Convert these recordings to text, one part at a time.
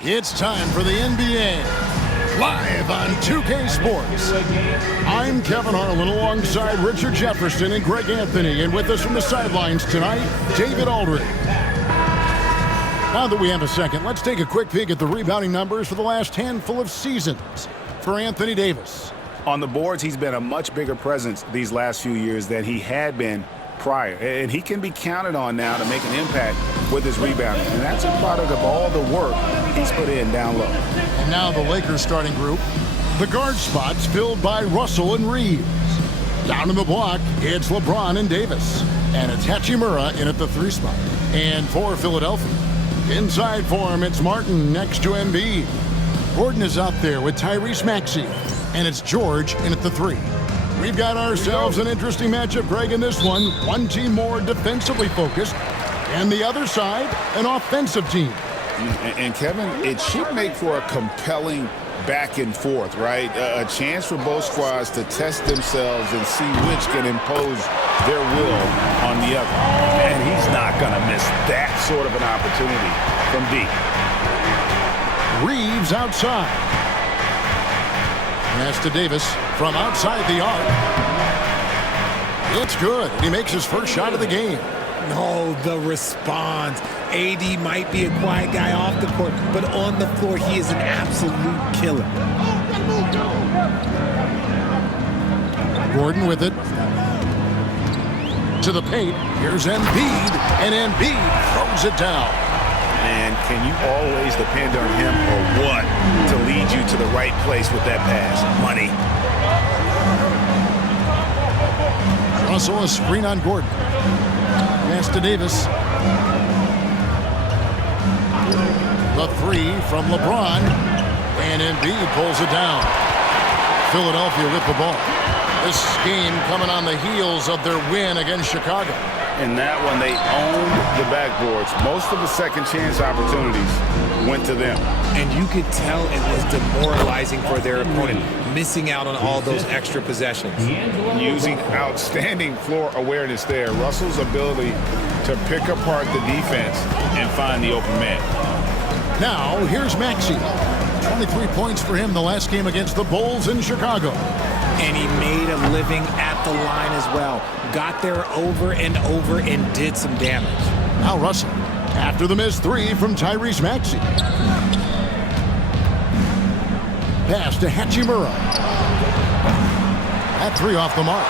It's time for the NBA, live on 2K Sports. I'm Kevin Harlan alongside Richard Jefferson and Greg Anthony, and with us from the sidelines tonight, David Aldridge. Now that we have a second, let's take a quick peek at the rebounding numbers for the last handful of seasons for Anthony Davis. On the boards, he's been a much bigger presence these last few years than he had been prior. And he can be counted on now to make an impact with his rebounding. And that's a product of all the work he's put in down low. And now the Lakers starting group. The guard spots filled by Russell and Reeves. Down in the block, it's LeBron and Davis. And it's Hachimura in at the 3 spot. And for Philadelphia, inside for him, it's Martin next to Embiid. Gordon is out there with Tyrese Maxey. And it's George in at the 3. We've got ourselves an interesting matchup, Greg, in this one. One team more defensively focused, and the other side, an offensive team. And Kevin, it should make for a compelling back and forth, right? A chance for both squads to test themselves and see which can impose their will on the other. And he's not going to miss that sort of an opportunity from deep. Reeves outside. Pass to Davis from outside the arc. It's good. He makes his first shot of the game. No, the response. AD might be a quiet guy off the court, but on the floor, he is an absolute killer. Gordon with it. To the paint. Here's Embiid, and Embiid throws it down. And can you always depend on him or what to lead you to the right place with that pass? Money. Russell, a screen on Gordon. Pass to Davis. The 3 from LeBron. And Embiid pulls it down. Philadelphia with the ball. This game coming on the heels of their win against Chicago. In that one, they owned the backboards. Most of the second chance opportunities went to them. And you could tell it was demoralizing for their opponent, missing out on all those extra possessions. Using outstanding floor awareness there. Russell's ability to pick apart the defense and find the open man. Now, here's Maxey. 23 points for him the last game against the Bulls in Chicago. And he made a living at the line as well. Got there over and over and did some damage. Now Russell, after the missed 3 from Tyrese Maxey. Pass to Hachimura. That 3 off the mark.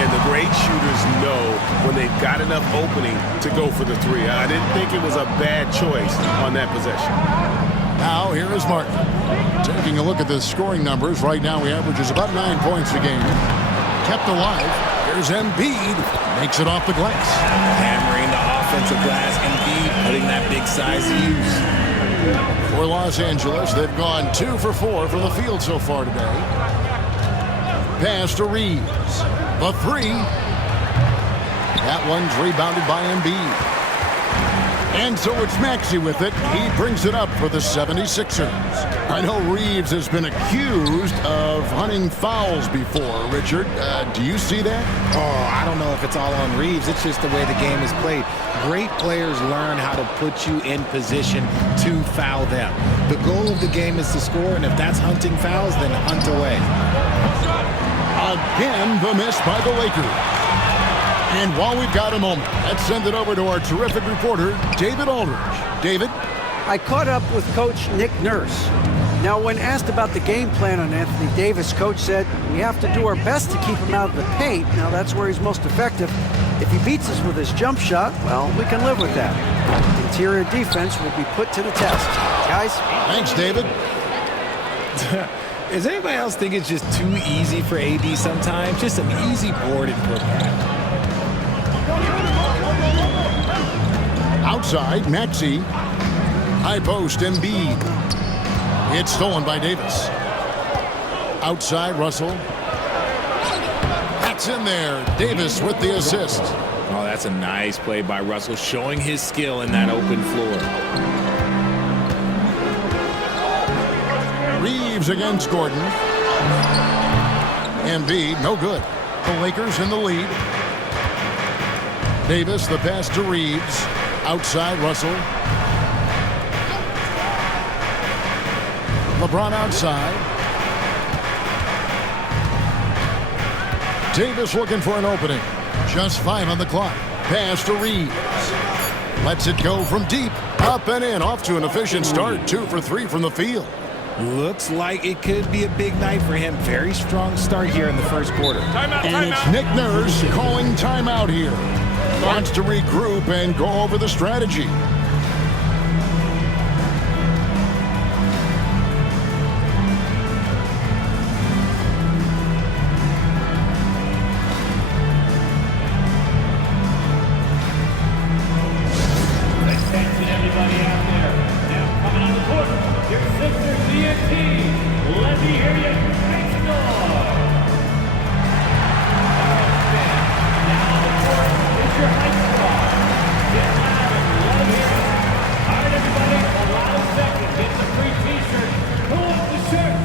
And the great shooters know when they've got enough opening to go for the 3. I didn't think it was a bad choice on that possession. Now here is Martin. Taking a look at the scoring numbers, right now he averages about 9 points a game. Kept alive. Here's Embiid. Makes it off the glass. Hammering the offensive glass. Embiid putting that big size to use. For Los Angeles, they've gone 2 for 4 from the field so far today. Pass to Reeves. The 3. That one's rebounded by Embiid. And so it's Maxey with it. He brings it up for the 76ers. I know Reeves has been accused of hunting fouls before, Richard. Do you see that? Oh, I don't know if it's all on Reeves. It's just the way the game is played. Great players learn how to put you in position to foul them. The goal of the game is to score, and if that's hunting fouls, then hunt away. Again, the miss by the Lakers. And while we've got a moment, let's send it over to our terrific reporter, David Aldridge. David? I caught up with Coach Nick Nurse. Now, when asked about the game plan on Anthony Davis, Coach said, we have to do our best to keep him out of the paint. Now, that's where he's most effective. If he beats us with his jump shot, well, we can live with that. Interior defense will be put to the test. Guys? Thanks, David. Does anybody else think it's just too easy for AD sometimes? Just an easy board and put back. Outside, Maxey. High post, Embiid. It's stolen by Davis. Outside, Russell. That's in there. Davis with the assist. Oh, that's a nice play by Russell, showing his skill in that open floor. Reeves against Gordon. Embiid, no good. The Lakers in the lead. Davis, the pass to Reeves. Outside, Russell. LeBron outside. Davis looking for an opening. Just 5 on the clock. Pass to Reeves. Lets it go from deep. Up and in. Off to an efficient start. 2 for 3 from the field. Looks like it could be a big night for him. Very strong start here in the first quarter. And it's Nick Nurse calling timeout here. Wants to regroup and go over the strategy. Attention everybody out there. Now coming on the court, your Sixers DNT. Let me hear you make some noise. Now on the court is your high squad. Get loud and let them hear it. All right, everybody, a lot of seconds. It's a free t-shirt. Pull up the shirt.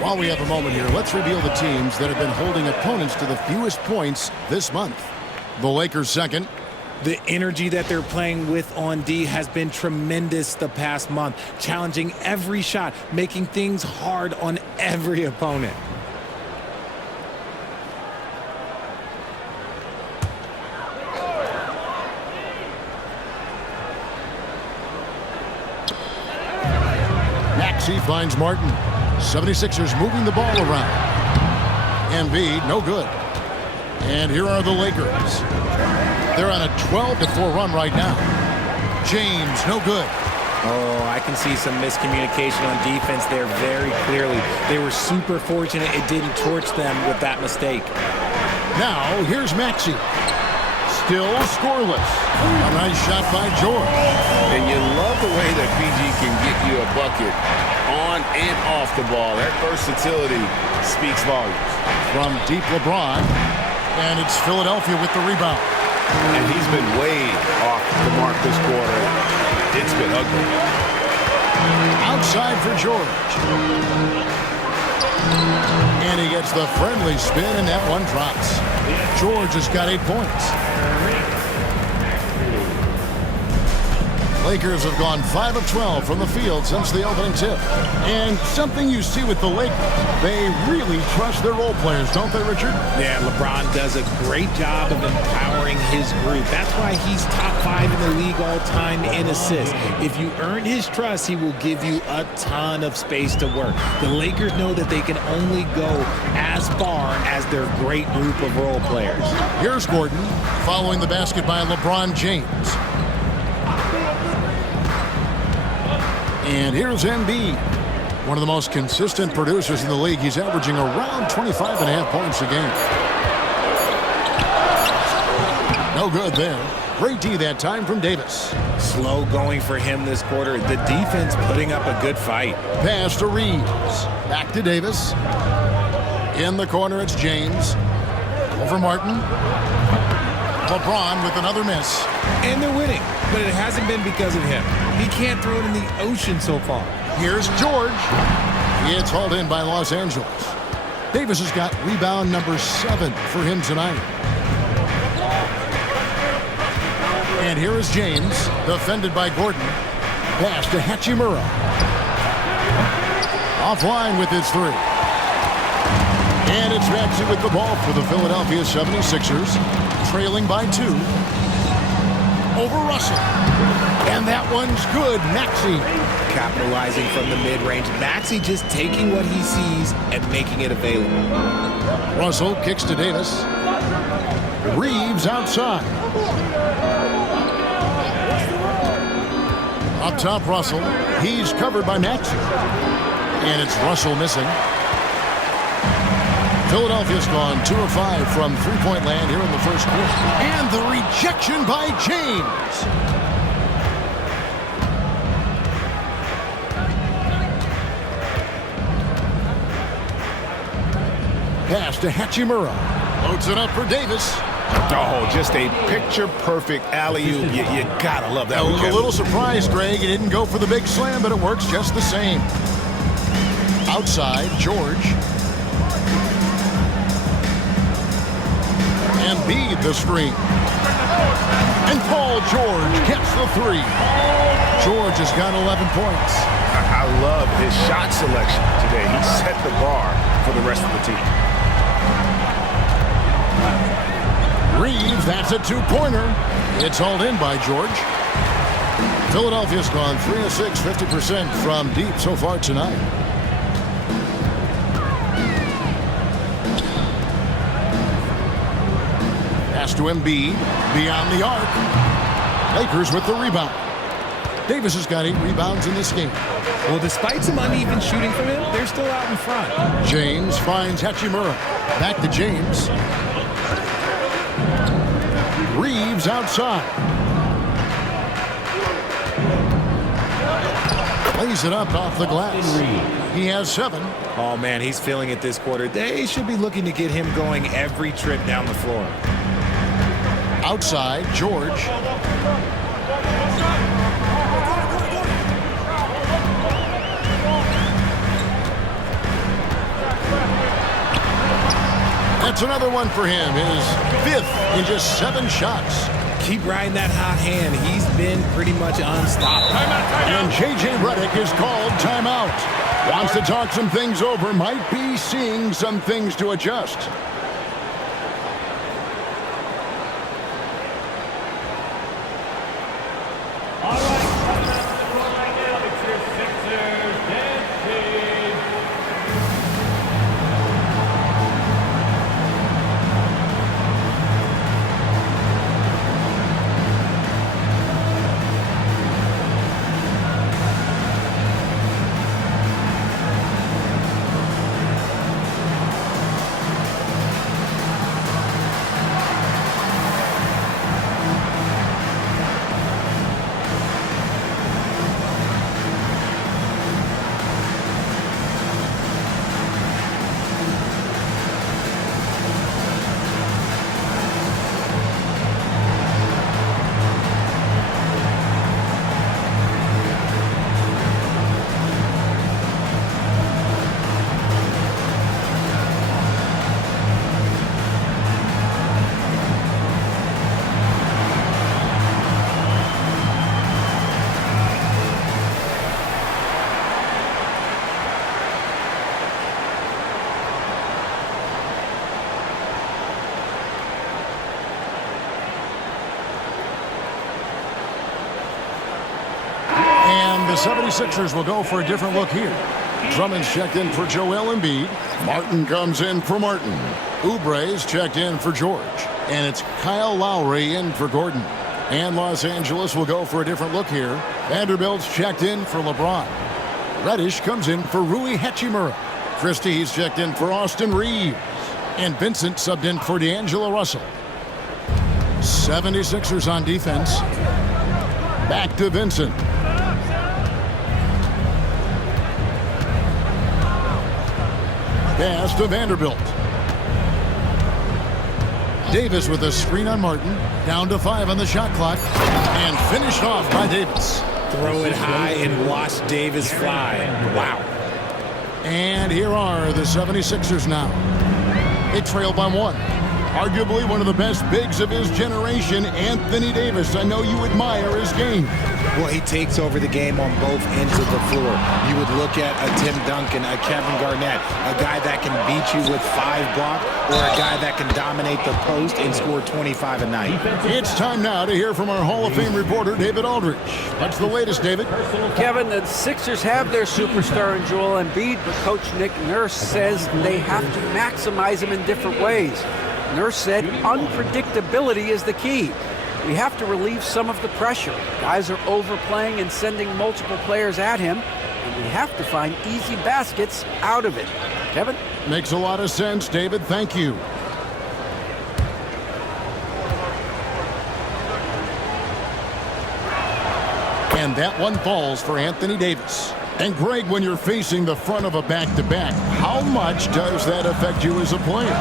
While we have a moment here, let's reveal the teams that have been holding opponents to the fewest points this month. The Lakers second. The energy that they're playing with on D has been tremendous the past month, challenging every shot, making things hard on every opponent. Maxey finds Martin. 76ers moving the ball around. Embiid, no good. And here are the Lakers. They're on a 12-4 run right now. James, no good. Oh, I can see some miscommunication on defense there very clearly. They were super fortunate it didn't torch them with that mistake. Now, here's Maxey. Still scoreless. A nice shot by George. And you love the way that PG can get you a bucket on and off the ball. That versatility speaks volumes. From deep LeBron. And it's Philadelphia with the rebound. And he's been way off the mark this quarter. It's been ugly. Outside for George. And he gets the friendly spin, and that one drops. George has got 8 points. Lakers have gone 5 of 12 from the field since the opening tip. And something you see with the Lakers, they really trust their role players, don't they, Richard? Yeah, LeBron does a great job of empowering his group. That's why he's top 5 in the league all time in assists. If you earn his trust, he will give you a ton of space to work. The Lakers know that they can only go as far as their great group of role players. Here's Gordon following the basket by LeBron James. And here's Embiid, one of the most consistent producers in the league. He's averaging around 25.5 points a game. No good there. Great D that time from Davis. Slow going for him this quarter. The defense putting up a good fight. Pass to Reeves. Back to Davis. In the corner, it's James. Over Martin. LeBron with another miss. And they're winning, but it hasn't been because of him. He can't throw it in the ocean so far. Here's George. It's hauled in by Los Angeles. Davis has got rebound number 7 for him tonight. And here is James, defended by Gordon. Pass to Hachimura. Offline with his 3. And it's Maxey with the ball for the Philadelphia 76ers, trailing by 2. over Russell. And that one's good. Maxey. Capitalizing from the mid-range. Maxey just taking what he sees and making it available. Russell kicks to Davis. Reeves outside. Up top, Russell. He's covered by Maxey. And it's Russell missing. Philadelphia's gone 2 of 5 from three-point land here in the first quarter. And the rejection by James. Pass to Hachimura. Loads it up for Davis. Oh, just a picture-perfect alley-oop. You gotta love that. I was a little surprised, Greg. He didn't go for the big slam, but it works just the same. Outside, George. Embiid the screen. And Paul George gets the three. George has got 11 points. I love his shot selection today. He set the bar for the rest of the team. Reeves, that's a two-pointer. It's hauled in by George. Philadelphia's gone 3 of 6, 50% from deep so far tonight. Pass to Embiid, beyond the arc. Lakers with the rebound. Davis has got 8 rebounds in this game. Well, despite some uneven shooting from him, they're still out in front. James finds Hachimura. Back to James. Reeves outside. Lays it up off the glass. He has 7. Oh, man, he's feeling it this quarter. They should be looking to get him going every trip down the floor. Outside, George. That's another one for him. His 5th in just 7 shots. Keep riding that hot hand. He's been pretty much unstoppable. And J.J. Redick is called timeout. Wants to talk some things over. Might be seeing some things to adjust. All right, coming out to the court right now, it's your Sixers dance team. The 76ers will go for a different look here. Drummond's checked in for Joel Embiid. Martin comes in for Martin. Oubre's checked in for George. And it's Kyle Lowry in for Gordon. And Los Angeles will go for a different look here. Vanderbilt's checked in for LeBron. Reddish comes in for Rui Hachimura. Christie's checked in for Austin Reeves. And Vincent subbed in for D'Angelo Russell. 76ers on defense. Back to Vincent. Pass to Vanderbilt. Davis with a screen on Martin. Down to 5 on the shot clock. And finished off by Davis. Throw it high and watch Davis fly. Wow. And here are the 76ers now. They trail by 1. Arguably one of the best bigs of his generation, Anthony Davis. I know you admire his game. Well, he takes over the game on both ends of the floor. You would look at a Tim Duncan, a Kevin Garnett, a guy that can beat you with 5 blocks, or a guy that can dominate the post and score 25 a night. It's time now to hear from our Hall of Fame reporter, David Aldridge. What's the latest, David? Kevin, the Sixers have their superstar in Joel Embiid, but Coach Nick Nurse says they have to maximize him in different ways. Nurse said unpredictability is the key. We have to relieve some of the pressure. Guys are overplaying and sending multiple players at him, and we have to find easy baskets out of it. Kevin? Makes a lot of sense, David. Thank you. And that one falls for Anthony Davis. And Greg, when you're facing the front of a back-to-back, how much does that affect you as a player?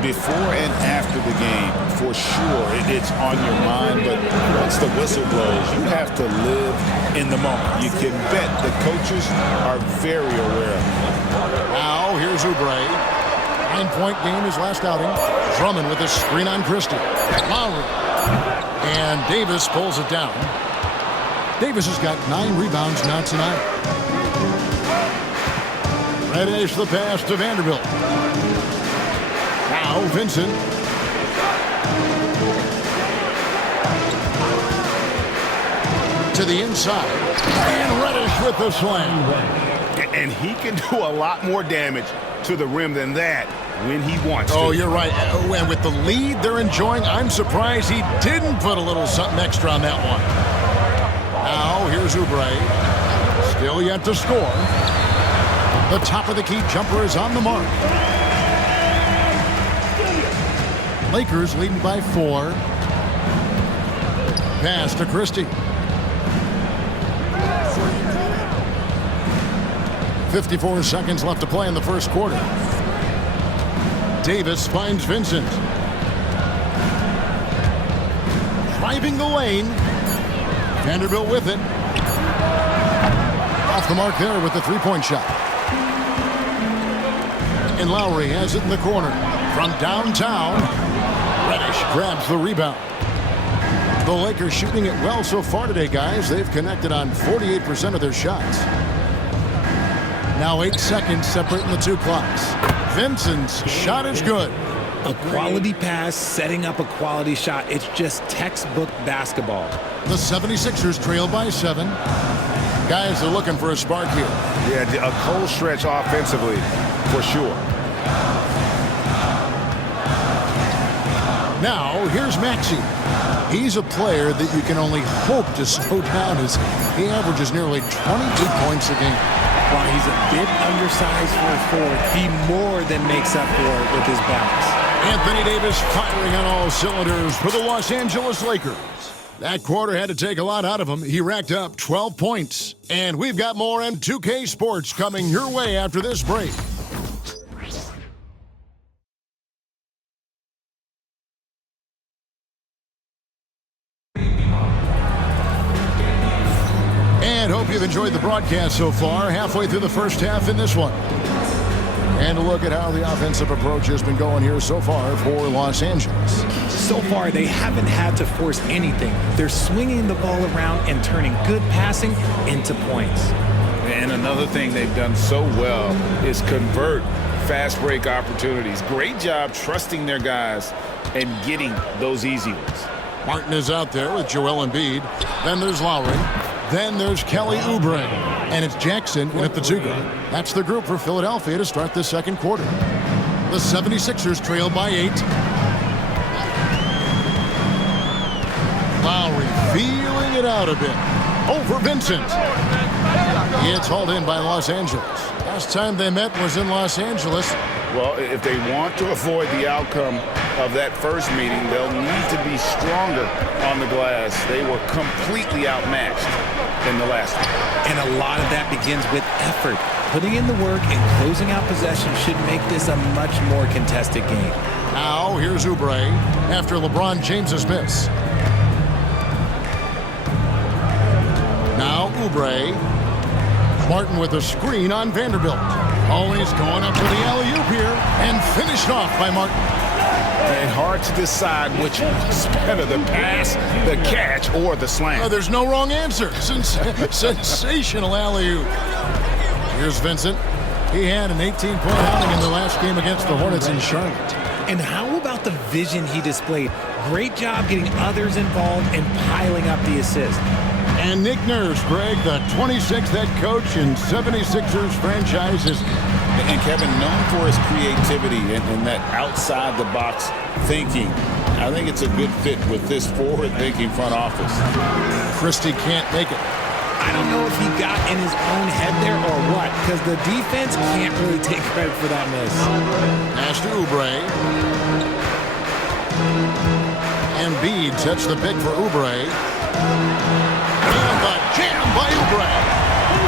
Before and after the game, for sure, it's on your mind. But once the whistle blows, you have to live in the moment. You can bet the coaches are very aware of it. Now, here's Oubre. 9-point game his last outing. Drummond with a screen on Christie. Lowry. And Davis pulls it down. Davis has got 9 rebounds now tonight. Reddish the pass to Vanderbilt. Now Vincent. To the inside. And Reddish with the slam. And he can do a lot more damage to the rim than that when he wants to. Oh, you're right. And with the lead they're enjoying, I'm surprised he didn't put a little something extra on that one. Now, here's Oubre. Still yet to score. The top of the key jumper is on the mark. Lakers leading by 4. Pass to Christie. 54 seconds left to play in the first quarter. Davis finds Vincent. Driving the lane. Vanderbilt with it. Off the mark there with the 3-point shot. And Lowry has it in the corner. From downtown, Reddish grabs the rebound. The Lakers shooting it well so far today, guys. They've connected on 48% of their shots. Now 8 seconds separating the 2 clocks. Vincent's shot is good. A quality pass, setting up a quality shot. It's just textbook basketball. The 76ers trail by 7. Guys are looking for a spark here. Yeah, a cold stretch offensively, for sure. Now, here's Maxey. He's a player that you can only hope to slow down as he averages nearly 22 points a game. While he's a bit undersized for a forward, he more than makes up for it with his bounce. Anthony Davis firing on all cylinders for the Los Angeles Lakers. That quarter had to take a lot out of him. He racked up 12 points. And we've got more M2K Sports coming your way after this break. And hope you've enjoyed the broadcast so far. Halfway through the first half in this one. And a look at how the offensive approach has been going here so far for Los Angeles. So far, they haven't had to force anything. They're swinging the ball around and turning good passing into points. And another thing they've done so well is convert fast break opportunities. Great job trusting their guys and getting those easy ones. Martin is out there with Joel Embiid. Then there's Lowry. Then there's Kelly Oubre. And it's Jackson in at the 2 guard. That's the group for Philadelphia to start the second quarter. The 76ers trail by 8. Lowry feeling it out a bit. Over Vincent. It's hauled in by Los Angeles. Last time they met was in Los Angeles. Well, if they want to avoid the outcome of that first meeting, they'll need to be stronger on the glass. They were completely outmatched in the last one. And a lot of that begins with effort. Putting in the work and closing out possession should make this a much more contested game. Now, here's Oubre after LeBron James's miss. Now, Oubre. Martin with a screen on Vanderbilt. Always going up for the alley-oop here and finished off by Martin. Hard to decide which was better, the pass, the catch, or the slam. There's no wrong answer. Sensational alley-oop. Here's Vincent. He had an 18-point outing in the last game against the Hornets in Charlotte. And how about the vision he displayed? Great job getting others involved and piling up the assist. And Nick Nurse, Greg, the 26th head coach in 76ers franchise history. And Kevin, known for his creativity and that outside-the-box thinking. I think it's a good fit with this forward-thinking front office. Christie can't make it. I don't know if he got in his own head there or what, because the defense can't really take credit for that miss. Pass to Oubre. Embiid sets the pick for Oubre. And the jam by Oubre.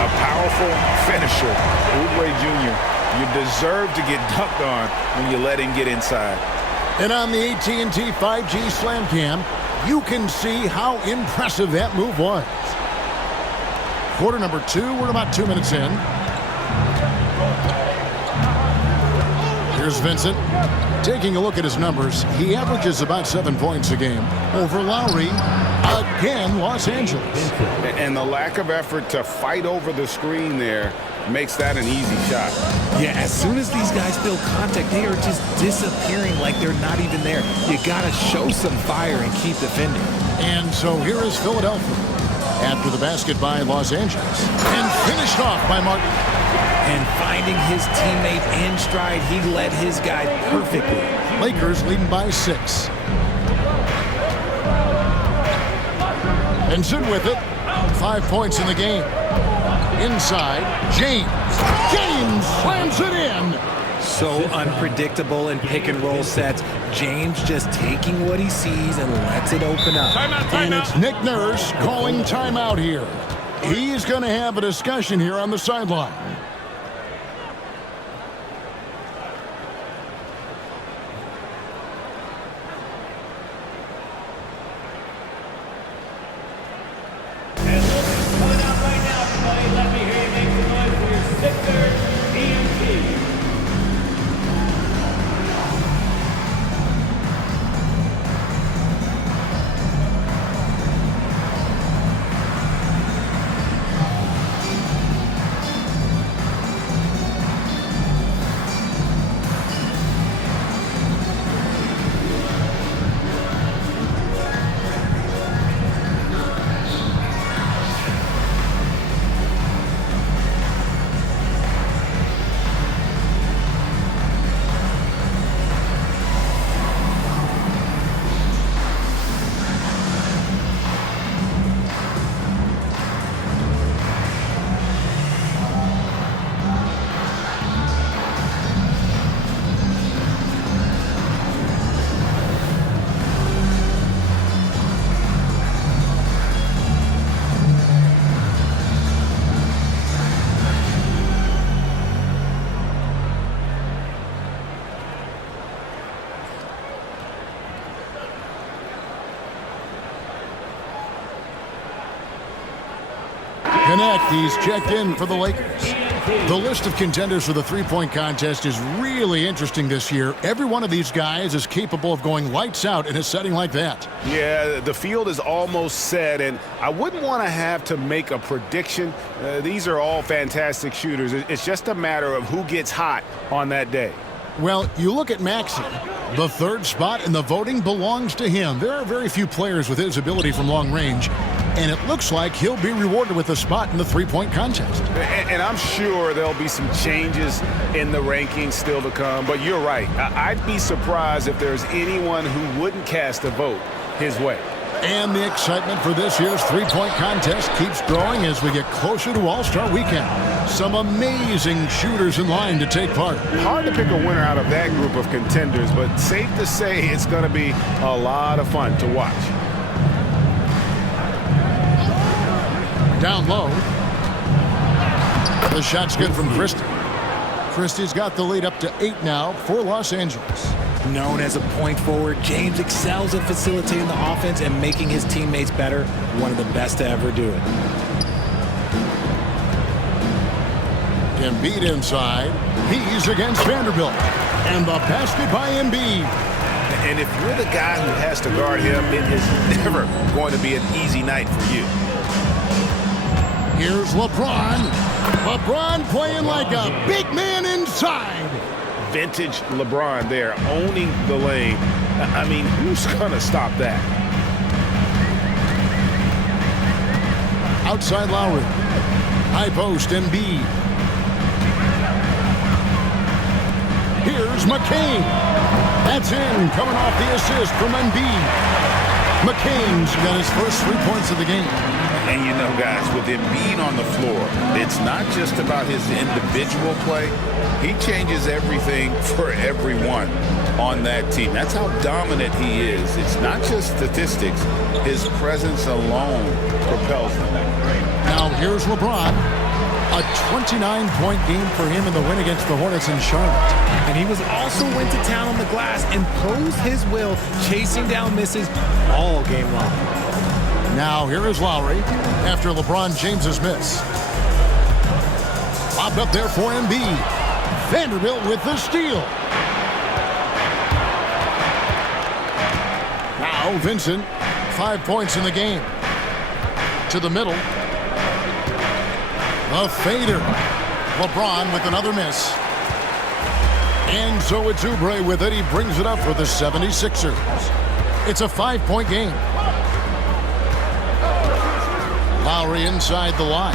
A powerful finisher, Oubre Jr. You deserve to get dunked on when you let him get inside. And on the AT&T 5G Slam Cam, you can see how impressive that move was. Quarter number 2, we're about 2 minutes in. Here's Vincent. Taking a look at his numbers, he averages about 7 points a game. Over Lowry, again, Los Angeles. And the lack of effort to fight over the screen there makes that an easy shot. Yeah, as soon as these guys feel contact, they are just disappearing like they're not even there. You got to show some fire and keep defending. And so here is Philadelphia after the basket by Los Angeles. And finished off by Martin. And finding his teammate in stride, he led his guy perfectly. Lakers leading by 6. Vincent with it. 5 points in the game. Inside, James. James slams it in. So unpredictable in pick and roll sets. James just taking what he sees and lets it open up. And it's Nick Nurse calling timeout here. He's going to have a discussion here on the sideline. Let me hear you make some noise for your Sixers EMT. Connect, he's checked in for the Lakers. The list of contenders for the three-point contest is really interesting this year. Every one of these guys is capable of going lights out in a setting like that. Yeah, the field is almost set, and I wouldn't want to have to make a prediction. These are all fantastic shooters. It's just a matter of who gets hot on that day. Well, you look at Maxey. The third spot in the voting belongs to him. There are very few players with his ability from long range, and it looks like he'll be rewarded with a spot in the three-point contest. And I'm sure there'll be some changes in the rankings still to come, but you're right. I'd be surprised if there's anyone who wouldn't cast a vote his way. And the excitement for this year's three-point contest keeps growing as we get closer to All-Star Weekend. Some amazing shooters in line to take part. Hard to pick a winner out of that group of contenders, but safe to say it's going to be a lot of fun to watch. Down low. The shot's good from Christie. Christie's got the lead up to 8 now for Los Angeles. Known as a point forward, James excels at facilitating the offense and making his teammates better. One of the best to ever do it. Embiid inside. He's against Vanderbilt. And the basket by Embiid. And if you're the guy who has to guard him, it is never going to be an easy night for you. Here's LeBron. LeBron playing like a big man inside. Vintage LeBron there, owning the lane. I mean, who's going to stop that? Outside Lowry. High post, Embiid. Here's McCain. That's in, coming off the assist from Embiid. McCain's got his first 3 points of the game. And you know, guys, with Embiid on the floor, it's not just about his individual play. He changes everything for everyone on that team. That's how dominant he is. It's not just statistics. His presence alone propels them. Now here's LeBron. A 29-point game for him in the win against the Hornets in Charlotte. And he was also went to town on the glass, imposed his will, chasing down misses all game long. Now here is Lowry after LeBron James's miss. Lobbed up there for Embiid. Vanderbilt with the steal. Now Vincent, 5 points in the game. To the middle. A fader. LeBron with another miss. And so it's Oubre with it. He brings it up for the 76ers. It's a 5-point game. Lowry inside the line.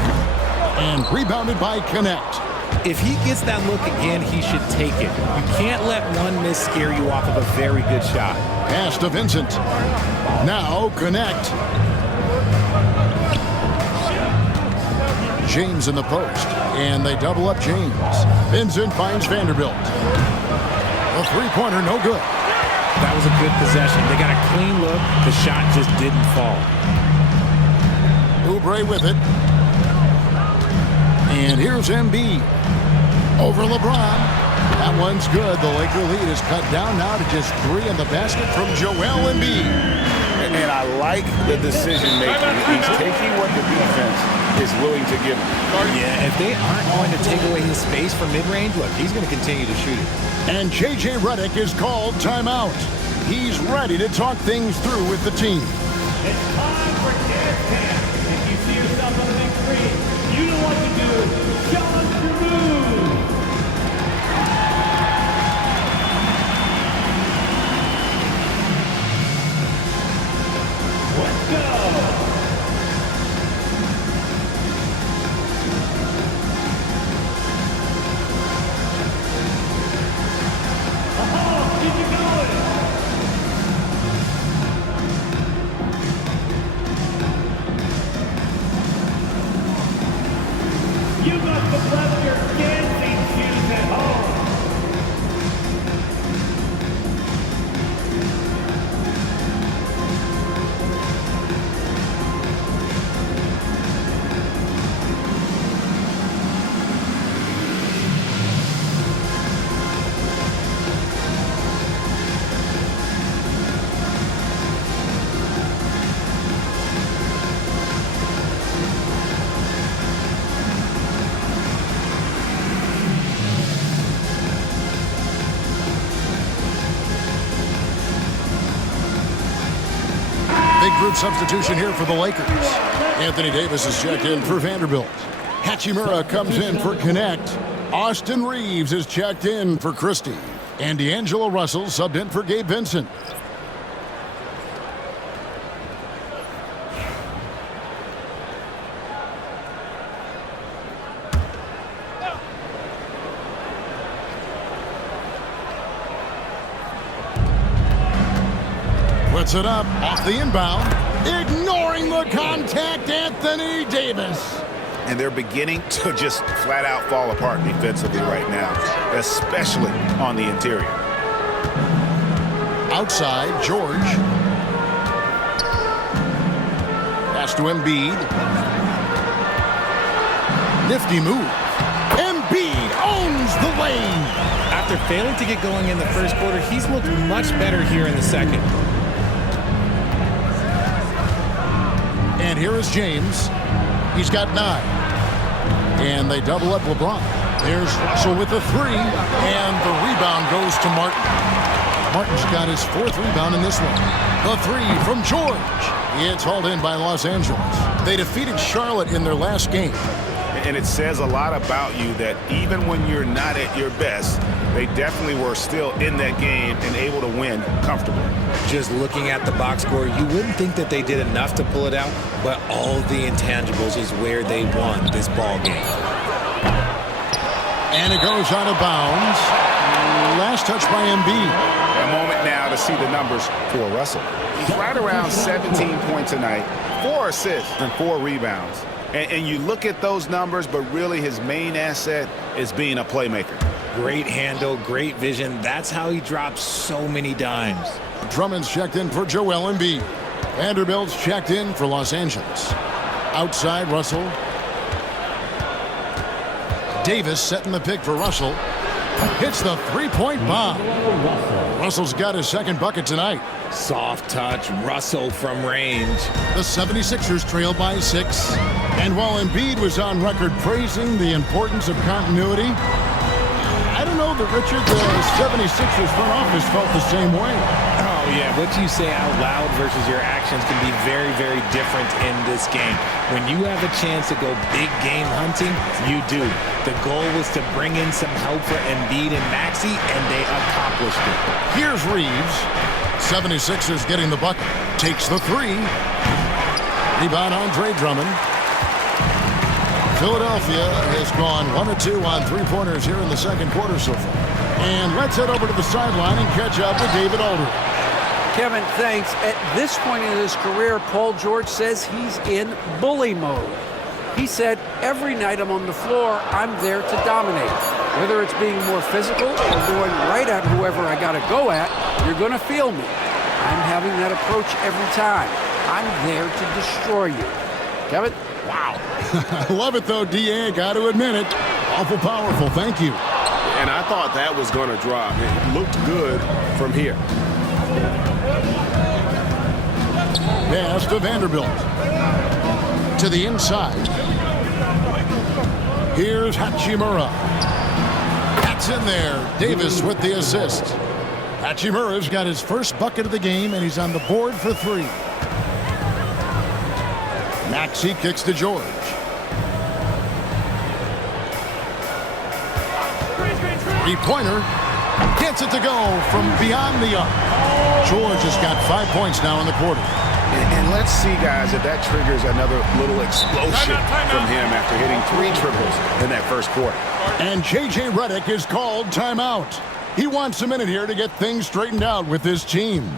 And rebounded by Connect. If he gets that look again, he should take it. You can't let one miss scare you off of a very good shot. Pass to Vincent. Now Connect. James in the post. And they double up James. Vincent finds Vanderbilt. A three-pointer, no good. That was a good possession. They got a clean look. The shot just didn't fall. Oubre with it. And here's Embiid. Over LeBron. That one's good. The Laker lead is cut down now to just 3 in the basket from Joel Embiid. And I like the decision making. He's taking what the defense is willing to give him. Yeah, if they aren't going to take away his space from mid-range, look, he's going to continue to shoot it. And J.J. Redick is called timeout. He's ready to talk things through with the team. It's time for Dennis Camp. If you see yourself on the big screen, you know what to do. Show us your move. Let's go. Keep it going. You must have left your dancing shoes at home. Big group substitution here for the Lakers. Anthony Davis is checked in for Vanderbilt. Hachimura comes in for Connect. Austin Reeves is checked in for Christie. And D'Angelo Russell subbed in for Gabe Vincent. Puts it up off the inbound. Ignoring the contact, Anthony Davis. And they're beginning to just flat out fall apart defensively right now, especially on the interior. Outside, George. Pass to Embiid. Nifty move. Embiid owns the lane. After failing to get going in the first quarter, he's looked much better here in the second. And here is James. He's got 9. And they double up LeBron. There's Russell with the 3. And the rebound goes to Martin. Martin's got his 4th rebound in this one. The 3 from George. It's hauled in by Los Angeles. They defeated Charlotte in their last game. And it says a lot about you that even when you're not at your best, they definitely were still in that game and able to win comfortably. Just looking at the box score, you wouldn't think that they did enough to pull it out, but all the intangibles is where they won this ball game. And it goes out of bounds. Last touch by Embiid. A moment now to see the numbers for Russell. He's right around 17 points a night, 4 assists and 4 rebounds. And you look at those numbers, but really his main asset is being a playmaker. Great handle, great vision. That's how he drops so many dimes. Drummond's checked in for Joel Embiid. Vanderbilt's checked in for Los Angeles. Outside, Russell. Davis setting the pick for Russell. Hits the 3-point bomb. Russell's got his 2nd bucket tonight. Soft touch, Russell from range. The 76ers trail by 6. And while Embiid was on record praising the importance of continuity, I don't know that, Richard, the 76ers front office felt the same way. Oh, yeah. What you say out loud versus your actions can be very, very different in this game. When you have a chance to go big game hunting, you do. The goal was to bring in some help for Embiid and Maxey, and they accomplished it. Here's Reeves. 76ers getting the bucket. Takes the 3. Rebound Andre Drummond. Philadelphia has gone 1 of 2 on 3-pointers here in the 2nd quarter so far. And let's head over to the sideline and catch up with David Aldridge. Kevin, thanks. At this point in his career, Paul George says he's in bully mode. He said, every night I'm on the floor, I'm there to dominate. Whether it's being more physical or going right at whoever I got to go at, you're going to feel me. I'm having that approach every time. I'm there to destroy you. Kevin? Wow. I love it, though, D.A. Got to admit it. Awful powerful. Thank you. And I thought that was going to drop. It looked good from here. Pass to Vanderbilt. To the inside. Here's Hachimura. That's in there. Davis with the assist. Hachimura's got his 1st bucket of the game, and he's on the board for 3. Maxey kicks to George. Three-pointer. Gets it to go from beyond the arc. George has got 5 points now in the quarter. And let's see, guys, if that triggers another little explosion from him after hitting 3 triples in that 1st quarter. And J.J. Redick is called timeout. He wants a minute here to get things straightened out with his team.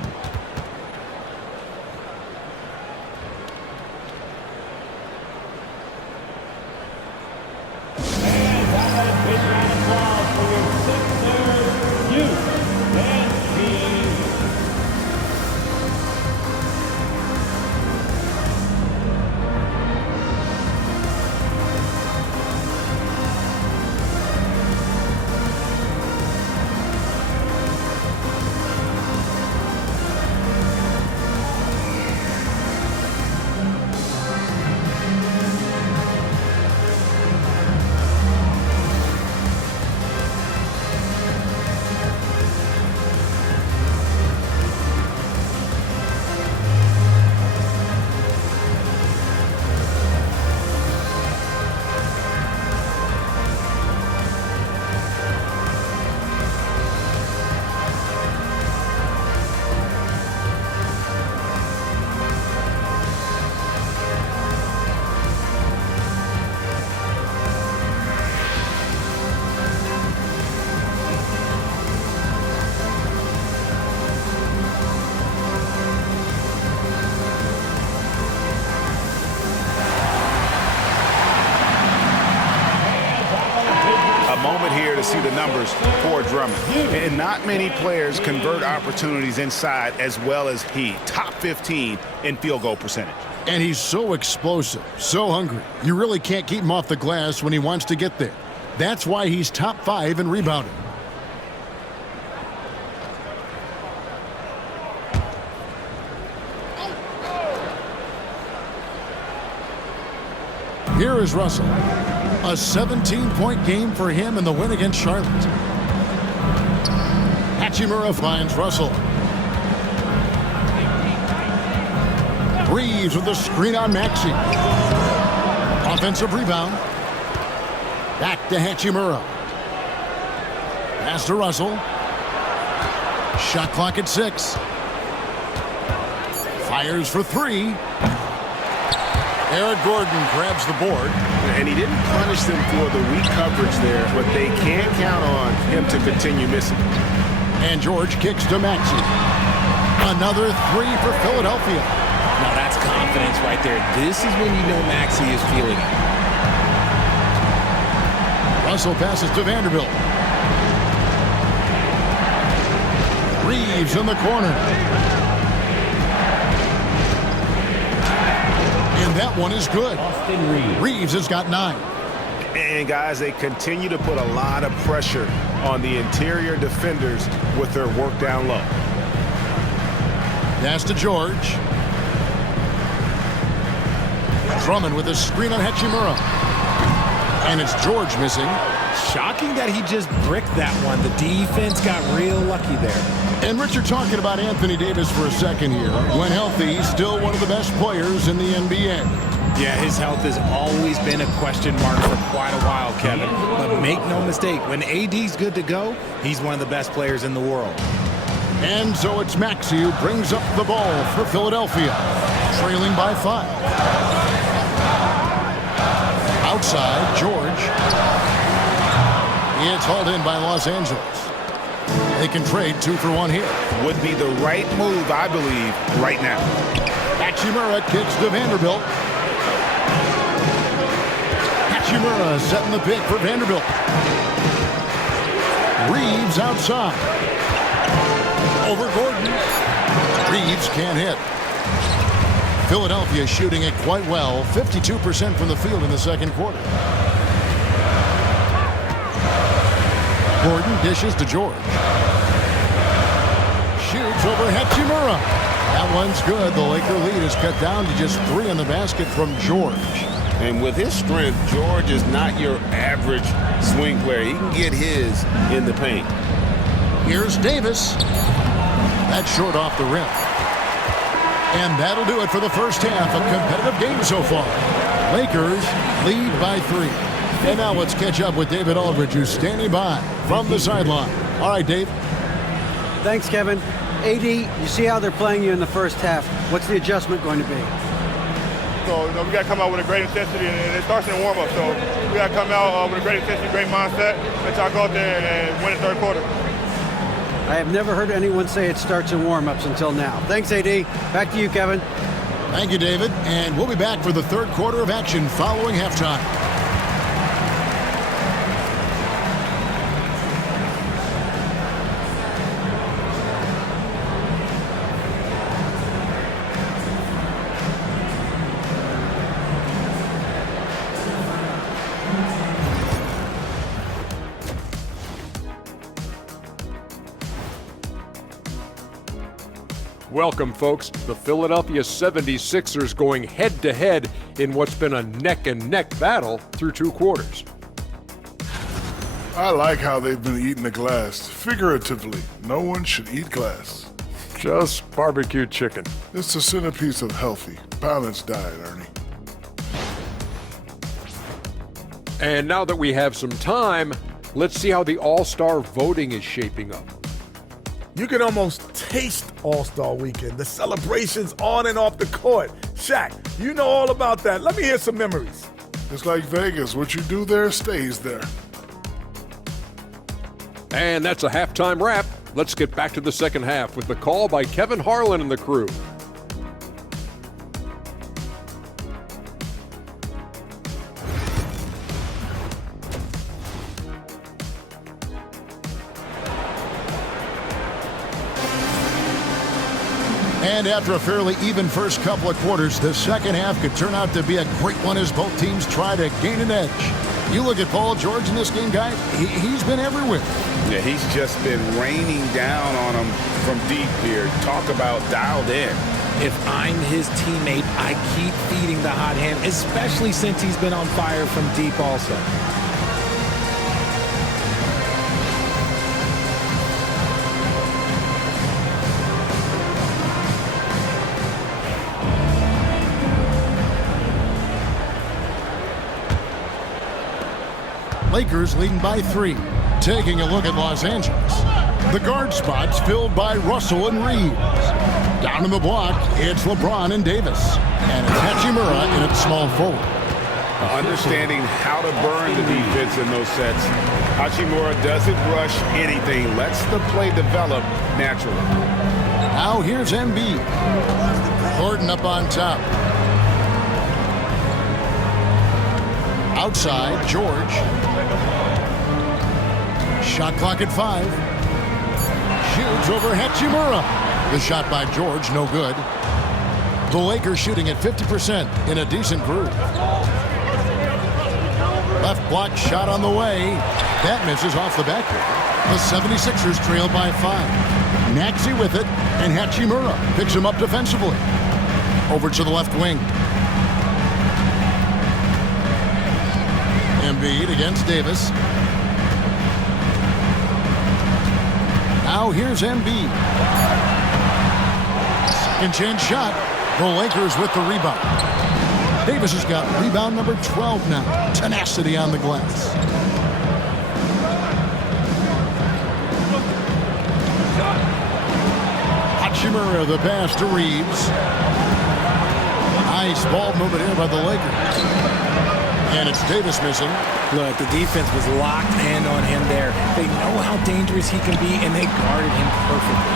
See the numbers for Drummond. And not many players convert opportunities inside as well as he. Top 15 in field goal percentage. And he's so explosive, so hungry. You really can't keep him off the glass when he wants to get there. That's why he's top 5 in rebounding. Here is Russell. A 17-point game for him in the win against Charlotte. Hachimura finds Russell. Reeves with the screen on Maxey. Offensive rebound. Back to Hachimura. Pass to Russell. Shot clock at 6. Fires for 3. Eric Gordon grabs the board. And he didn't punish them for the weak coverage there, but they can't count on him to continue missing. And George kicks to Maxey. Another 3 for Philadelphia. Now that's confidence right there. This is when you know Maxey is feeling it. Russell passes to Vanderbilt. Reeves in the corner. And that one is good. Austin Reeves. Reeves has got 9. And guys, they continue to put a lot of pressure on the interior defenders with their work down low. Pass to George. Drummond with a screen on Hachimura. And it's George missing. Shocking that he just bricked that one. The defense got real lucky there. And Richard, talking about Anthony Davis for a second here. When healthy, he's still one of the best players in the NBA. Yeah, his health has always been a question mark for quite a while, Kevin. But make no mistake, when AD's good to go, he's one of the best players in the world. And so it's Maxey who brings up the ball for Philadelphia, trailing by 5. Outside, George. It's hauled in by Los Angeles. They can trade 2 for 1 here. Would be the right move, I believe, right now. Hachimura kicks to Vanderbilt. Hachimura setting the pick for Vanderbilt. Reeves outside. Over Gordon. Reeves can't hit. Philadelphia shooting it quite well. 52% from the field in the second quarter. Gordon dishes to George. Shoots over Hachimura. That one's good. The Laker lead is cut down to just 3 in the basket from George. And with his strength, George is not your average swing player. He can get his in the paint. Here's Davis. That's short off the rim. And that'll do it for the first half. A competitive game so far. Lakers lead by 3. And now let's catch up with David Aldridge, who's standing by from the sideline. All right, Dave. Thanks, Kevin. AD, you see how they're playing you in the first half. What's the adjustment going to be? So, we got to come out with a great intensity, and it starts in the warm-up. So, we got to come out with a great intensity, great mindset, and try to go out there and win the third quarter. I have never heard anyone say it starts in warm-ups until now. Thanks, AD. Back to you, Kevin. Thank you, David. And we'll be back for the third quarter of action following halftime. Welcome, folks. The Philadelphia 76ers going head-to-head in what's been a neck-and-neck battle through 2 quarters. I like how they've been eating the glass. Figuratively, no one should eat glass. Just barbecued chicken. It's the centerpiece of healthy, balanced diet, Ernie. And now that we have some time, let's see how the All-Star voting is shaping up. You can almost taste All-Star Weekend, the celebrations on and off the court. Shaq, you know all about that. Let me hear some memories. It's like Vegas. What you do there stays there. And that's a halftime wrap. Let's get back to the second half with the call by Kevin Harlan and the crew. And after a fairly even first couple of quarters, the second half could turn out to be a great one as both teams try to gain an edge. You look at Paul George in this game, guys, he's been everywhere. Yeah, he's just been raining down on him from deep here. Talk about dialed in. If I'm his teammate, I keep feeding the hot hand, especially since he's been on fire from deep also. Lakers leading by 3. Taking a look at Los Angeles. The guard spots filled by Russell and Reeves. Down in the block, it's LeBron and Davis. And it's Hachimura in at small forward. Understanding how to burn the defense in those sets. Hachimura doesn't rush anything. Lets the play develop naturally. Now here's Embiid. Gordon up on top. Outside, George. Shot clock at 5. Shoots over Hachimura. The shot by George, no good. The Lakers shooting at 50% in a decent groove. Left block shot on the way. That misses off the backboard. The 76ers trail by 5. Maxey with it, and Hachimura picks him up defensively. Over to the left wing. Embiid against Davis. Now here's Embiid. Second chance shot. The Lakers with the rebound. Davis has got rebound number 12 now. Tenacity on the glass. Hachimura, the pass to Reeves. Nice ball movement here by the Lakers. And it's Davis missing. Look, the defense was locked in on him there. They know how dangerous he can be, and they guarded him perfectly.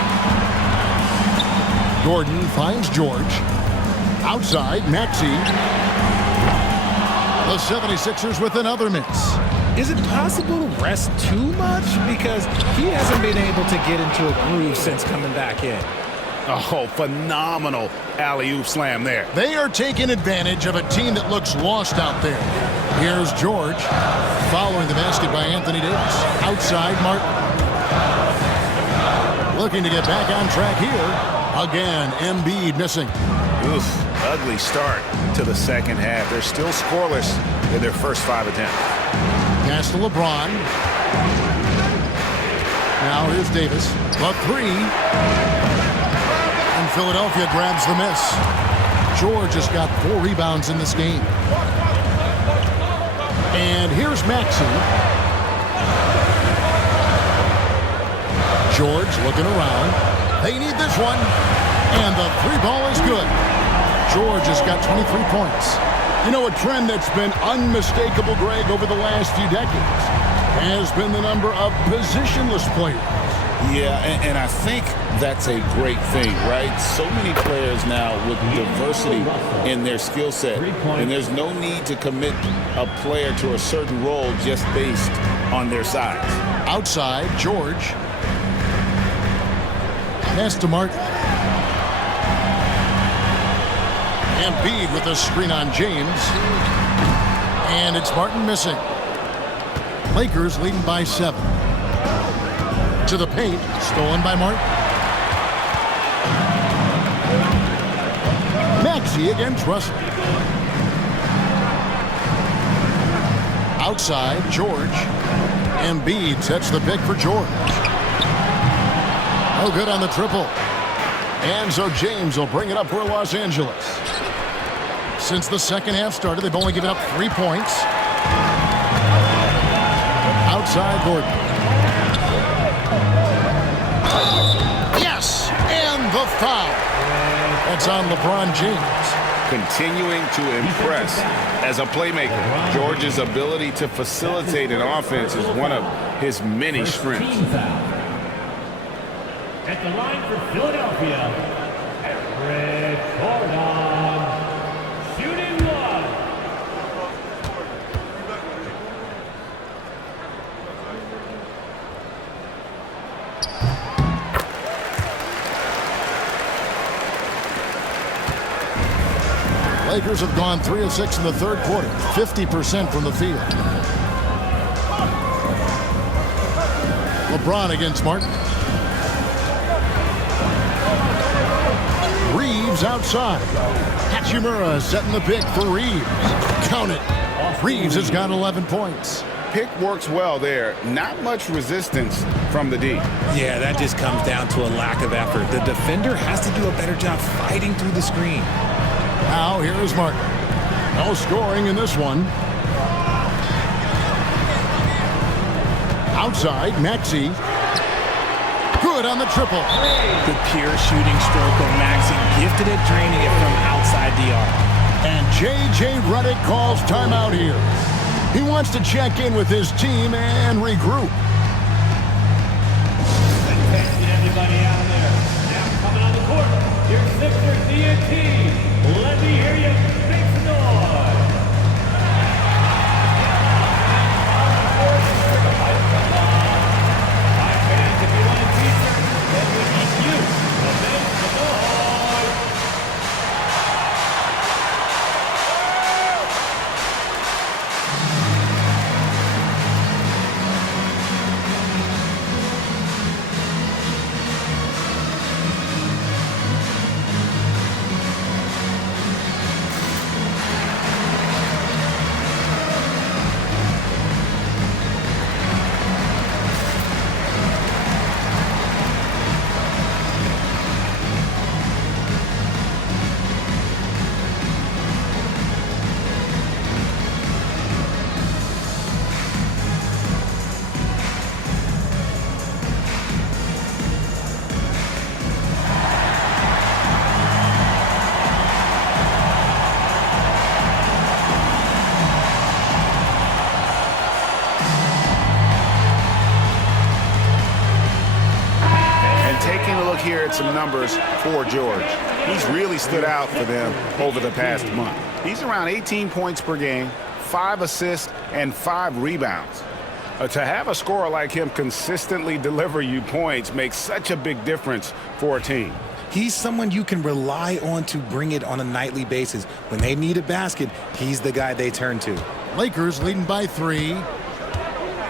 Gordon finds George. Outside, Maxey. The 76ers with another miss. Is it possible to rest too much? Because he hasn't been able to get into a groove since coming back in. Oh, phenomenal alley-oop slam there. They are taking advantage of a team that looks lost out there. Here's George following the basket by Anthony Davis. Outside, Martin. Looking to get back on track here. Again, Embiid missing. Oof, ugly start to the second half. They're still scoreless in their first 5 attempts. Pass to LeBron. Now here's Davis. The 3. And Philadelphia grabs the miss. George has got 4 rebounds in this game. And here's Maxey. George looking around. They need this one. And the 3 ball is good. George has got 23 points. You know, a trend that's been unmistakable, Greg, over the last few decades has been the number of positionless players. Yeah, and I think that's a great thing, right? So many players now with diversity in their skill set, and there's no need to commit a player to a certain role just based on their size. Outside, George. Pass to Martin. Embiid with a screen on James. And it's Martin missing. Lakers leading by 7. To the paint, stolen by Martin. Maxey against Russell. Outside, George. Embiid sets the pick for George. No good on the triple. And so James will bring it up for Los Angeles. Since the second half started, they've only given up 3 points. Outside, Gordon. Yes! And the foul. That's on LeBron James. Continuing to impress as a playmaker. George's ability to facilitate an offense is one of his many strengths. At the line for Philadelphia, Eric Gordon, shooting 1. Lakers have gone 3 of 6 in the third quarter, 50% from the field. LeBron against Martin. Reeves outside. Hachimura setting the pick for Reeves. Count it. Reeves has got 11 points. Pick works well there. Not much resistance from the D. Yeah, that just comes down to a lack of effort. The defender has to do a better job fighting through the screen. Now here is Martin. No scoring in this one. Outside, Maxey. Good on the triple. The pure shooting stroke of Maxey, gifted at draining it from outside the arc. And J.J. Redick calls timeout here. He wants to check in with his team and regroup. Attention everybody out there. Now coming on the court, your Sixers DNT. Let me hear you make some noise. My fans, if you want a t-shirt, then we need you to make some noise. Here at some numbers for George. He's really stood out for them over the past month. He's around 18 points per game, 5 assists, and 5 rebounds. To have a scorer like him consistently deliver you points makes such a big difference for a team. He's someone you can rely on to bring it on a nightly basis. When they need a basket, he's the guy they turn to. Lakers leading by 3.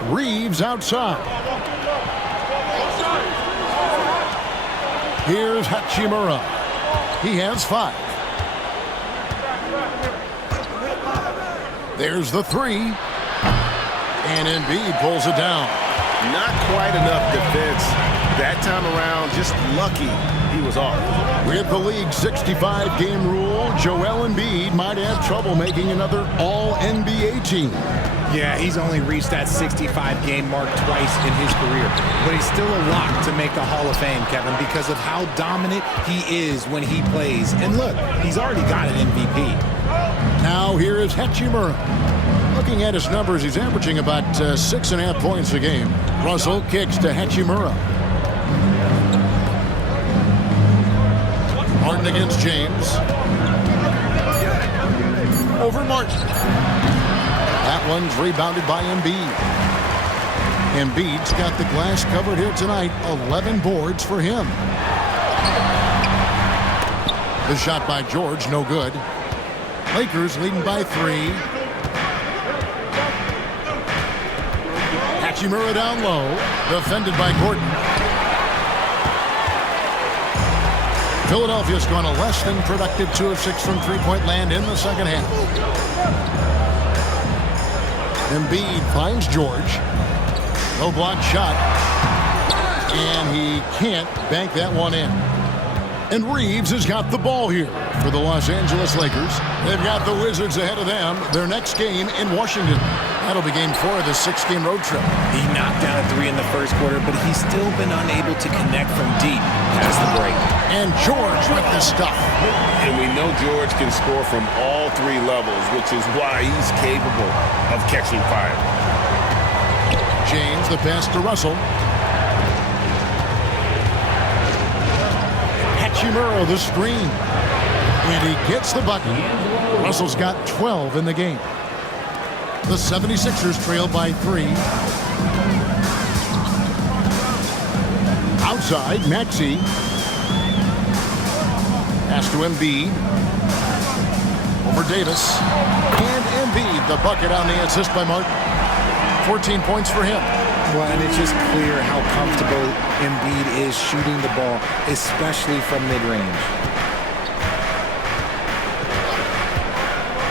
Reeves outside. Here's Hachimura. He has 5. There's the 3. And Embiid pulls it down. Not quite enough defense that time around. Just lucky he was off. With the league's 65-game rule, Joel Embiid might have trouble making another All-NBA team. Yeah, he's only reached that 65-game mark twice in his career. But he's still a lock to make the Hall of Fame, Kevin, because of how dominant he is when he plays. And look, he's already got an MVP. Now here is Hachimura. Looking at his numbers, he's averaging about 6.5 points a game. Russell kicks to Hachimura. Martin against James. Over Martin. That one's rebounded by Embiid. Embiid's got the glass covered here tonight. 11 boards for him. The shot by George, no good. Lakers leading by 3. Hachimura down low. Defended by Gordon. Philadelphia's gone a less than productive 2 of 6 from three-point land in the second half. Embiid finds George. No block shot. And he can't bank that one in. And Reeves has got the ball here for the Los Angeles Lakers. They've got the Wizards ahead of them. Their next game in Washington. That'll be game 4 of the 6-game road trip. He knocked down a 3 in the first quarter, but he's still been unable to connect from deep past the break. And George with the stuff. And we know George can score from all 3 levels, which is why he's capable of catching fire. James, the pass to Russell. Hachimura, the screen. And he gets the bucket. Russell's got 12 in the game. The 76ers trail by 3. Outside, Maxey. Pass to Embiid. Over Davis. And Embiid, the bucket on the assist by Martin. 14 points for him. Well, and it's just clear how comfortable Embiid is shooting the ball, especially from mid-range.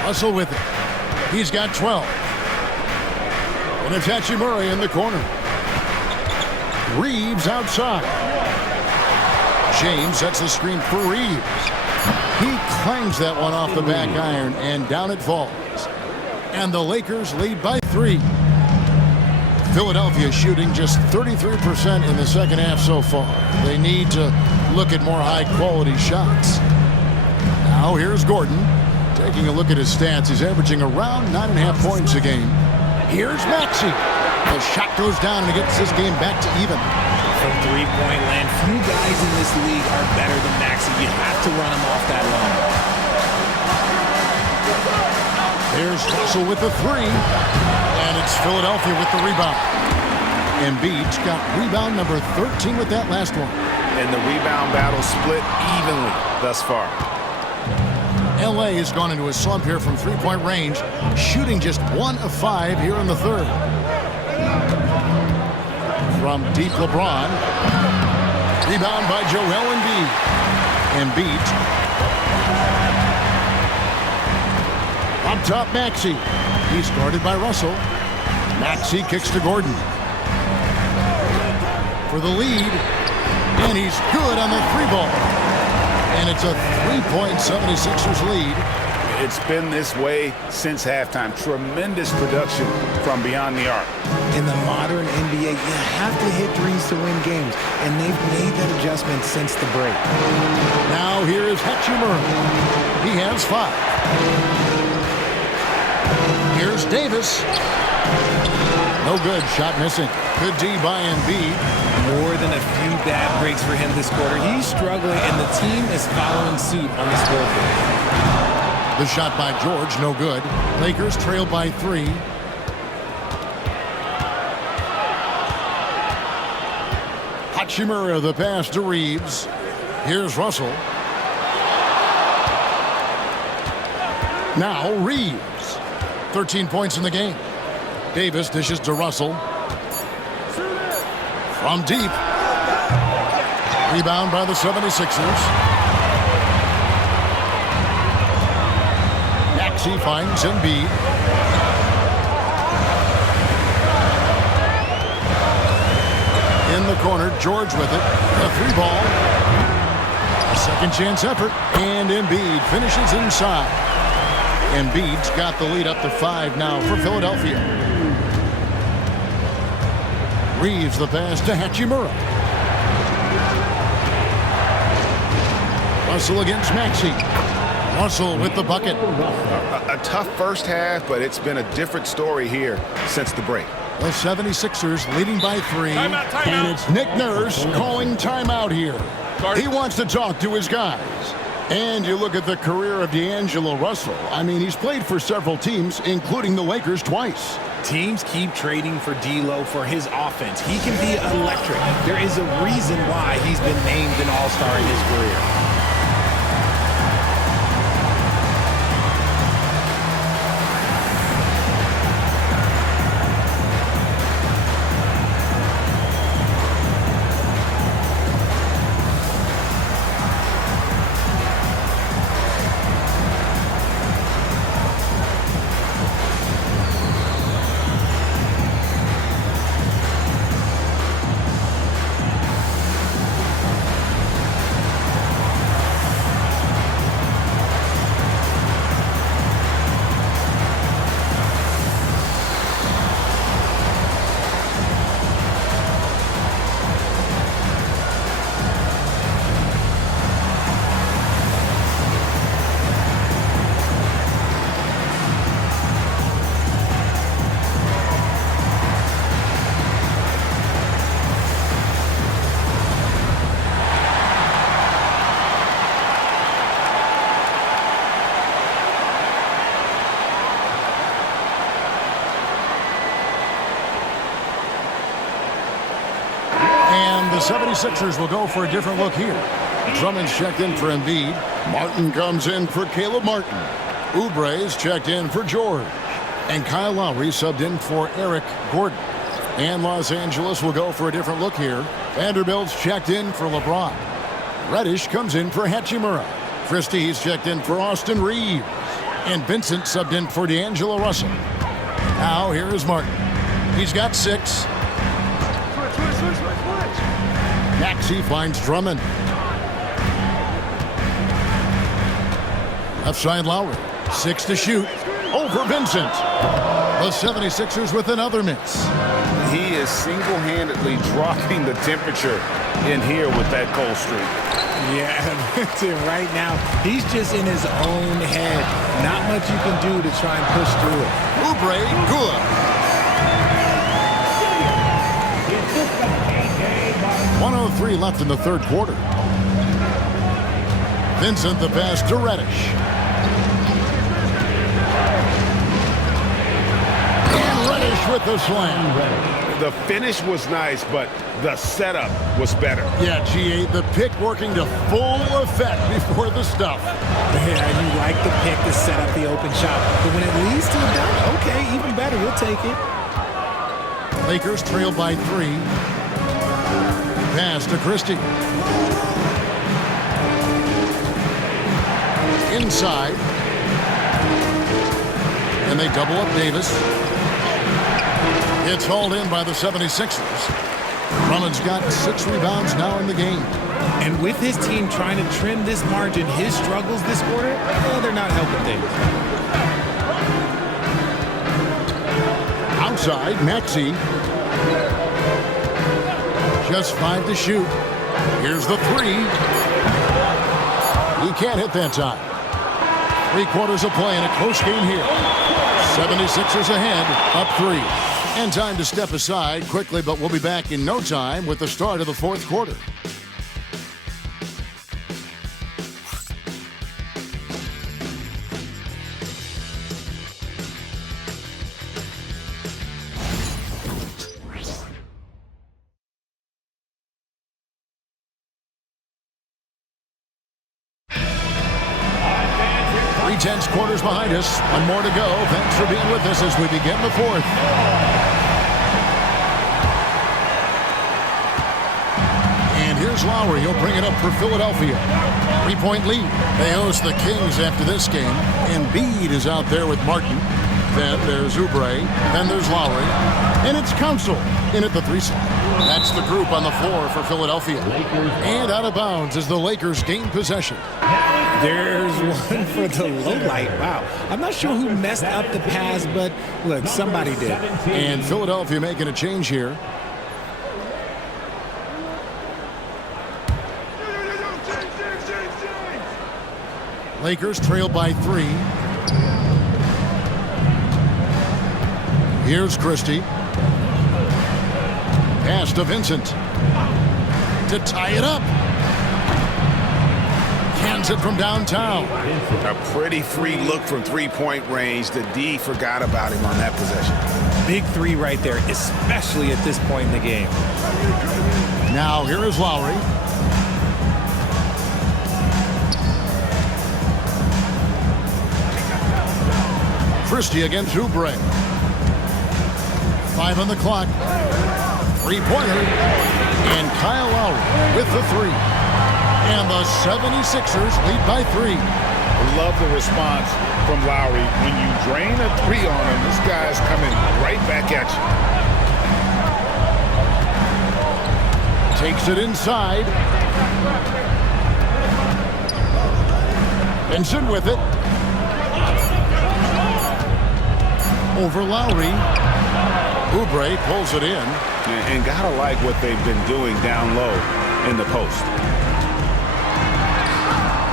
Russell with it. He's got 12. And it's Hachimura in the corner. Reeves outside. James sets the screen for Reeves. He clangs that one off the back iron, and down it falls. And the Lakers lead by 3. Philadelphia shooting just 33% in the second half so far. They need to look at more high-quality shots. Now here's Gordon. Taking a look at his stats, he's averaging around 9.5 points a game. Here's Maxey. The shot goes down and it gets this game back to even. From three-point land, few guys in this league are better than Maxey. You have to run him off that line. There's Russell with the three. And it's Philadelphia with the rebound. Embiid's got rebound number 13 with that last one. And the rebound battle split evenly thus far. LA has gone into a slump here from three-point range, shooting just 1 of 5 here in the third. From deep, LeBron. Rebound by Joel Embiid. Embiid. Up top, Maxey. He's guarded by Russell. Maxey kicks to Gordon. For the lead. And he's good on the three ball. And it's a 3-point 76ers lead. It's been this way since halftime. Tremendous production from beyond the arc. In the modern NBA, you have to hit threes to win games, and they've made that adjustment since the break. Now here is Hachimura. He has 5. Here's Davis. No good. Shot missing. Good D by Embiid. More than a few bad breaks for him this quarter. He's struggling, and the team is following suit on the scoreboard. The shot by George, no good. Lakers trail by 3. Hachimura, the pass to Reeves. Here's Russell. Now Reeves. 13 points in the game. Davis dishes to Russell. From deep. Rebound by the 76ers. Maxey finds Embiid. In the corner, George with it. The three ball. A second chance effort. And Embiid finishes inside. Embiid's got the lead up to 5 now for Philadelphia. Reeves the pass to Hachimura. Russell against Maxey. Russell with the bucket. A tough first half, but it's been a different story here since the break. The 76ers leading by 3. Timeout. And it's Nick Nurse calling timeout here. He wants to talk to his guys. And you look at the career of D'Angelo Russell. I mean, he's played for several teams, including the Lakers twice. Teams keep trading for D'Lo for his offense. He can be electric. There is a reason why he's been named an all-star in his career. The 76ers will go for a different look here. Drummond's checked in for Embiid. Martin comes in for Caleb Martin. Oubre's checked in for George. And Kyle Lowry subbed in for Eric Gordon. And Los Angeles will go for a different look here. Vanderbilt's checked in for LeBron. Reddish comes in for Hachimura. Christie's checked in for Austin Reeves. And Vincent subbed in for D'Angelo Russell. Now here is Martin. He's got 6. Maxey finds Drummond. Left side Lowry. 6 to shoot. Over Vincent. The 76ers with another miss. He is single-handedly dropping the temperature in here with that cold streak. Yeah, right now, he's just in his own head. Not much you can do to try and push through it. Oubre, good. 1:03 left in the third quarter. Vincent the pass to Reddish. And Reddish with the slam. The finish was nice, but the setup was better. Yeah, GA, the pick working to full effect before the stuff. Yeah, you like the pick to set up the open shot. But when it leads to a dunk, okay, even better. You'll take it. Lakers trail by 3. Pass to Christie. Inside. And they double up Davis. It's hauled in by the 76ers. Drummond's got 6 rebounds now in the game. And with his team trying to trim this margin, his struggles this quarter, they're not helping things. Outside, Maxey. Just 5 to shoot. Here's the 3. He can't hit that time. 3 quarters of play in a close game here. 76ers ahead, up 3. And time to step aside quickly, but we'll be back in no time with the start of the fourth quarter. Tense quarters behind us. One more to go. Thanks for being with us as we begin the fourth. And here's Lowry. He'll bring it up for Philadelphia. 3-point lead. They host the Kings after this game. Embiid is out there with Martin. Then there's Oubre. Then there's Lowry. And it's Council in at the 3 slot. That's the group on the floor for Philadelphia. And out of bounds as the Lakers gain possession. There's one for the low light. Wow. I'm not sure who messed up the pass, but look, somebody did. And Philadelphia making a change here. Lakers trail by 3. Here's Christie. Pass to Vincent. To tie it up. Cans it from downtown. A pretty free look from 3-point range. The D forgot about him on that possession. Big 3 right there, especially at this point in the game. Now here is Lowry. Christie against Oubre. 5 on the clock. 3-pointer. And Kyle Lowry with the 3. And the 76ers lead by 3. I love the response from Lowry. When you drain a 3 on him, this guy's coming right back at you. Takes it inside. Vincent with it. Over Lowry. Oubre pulls it in. And gotta like what they've been doing down low in the post.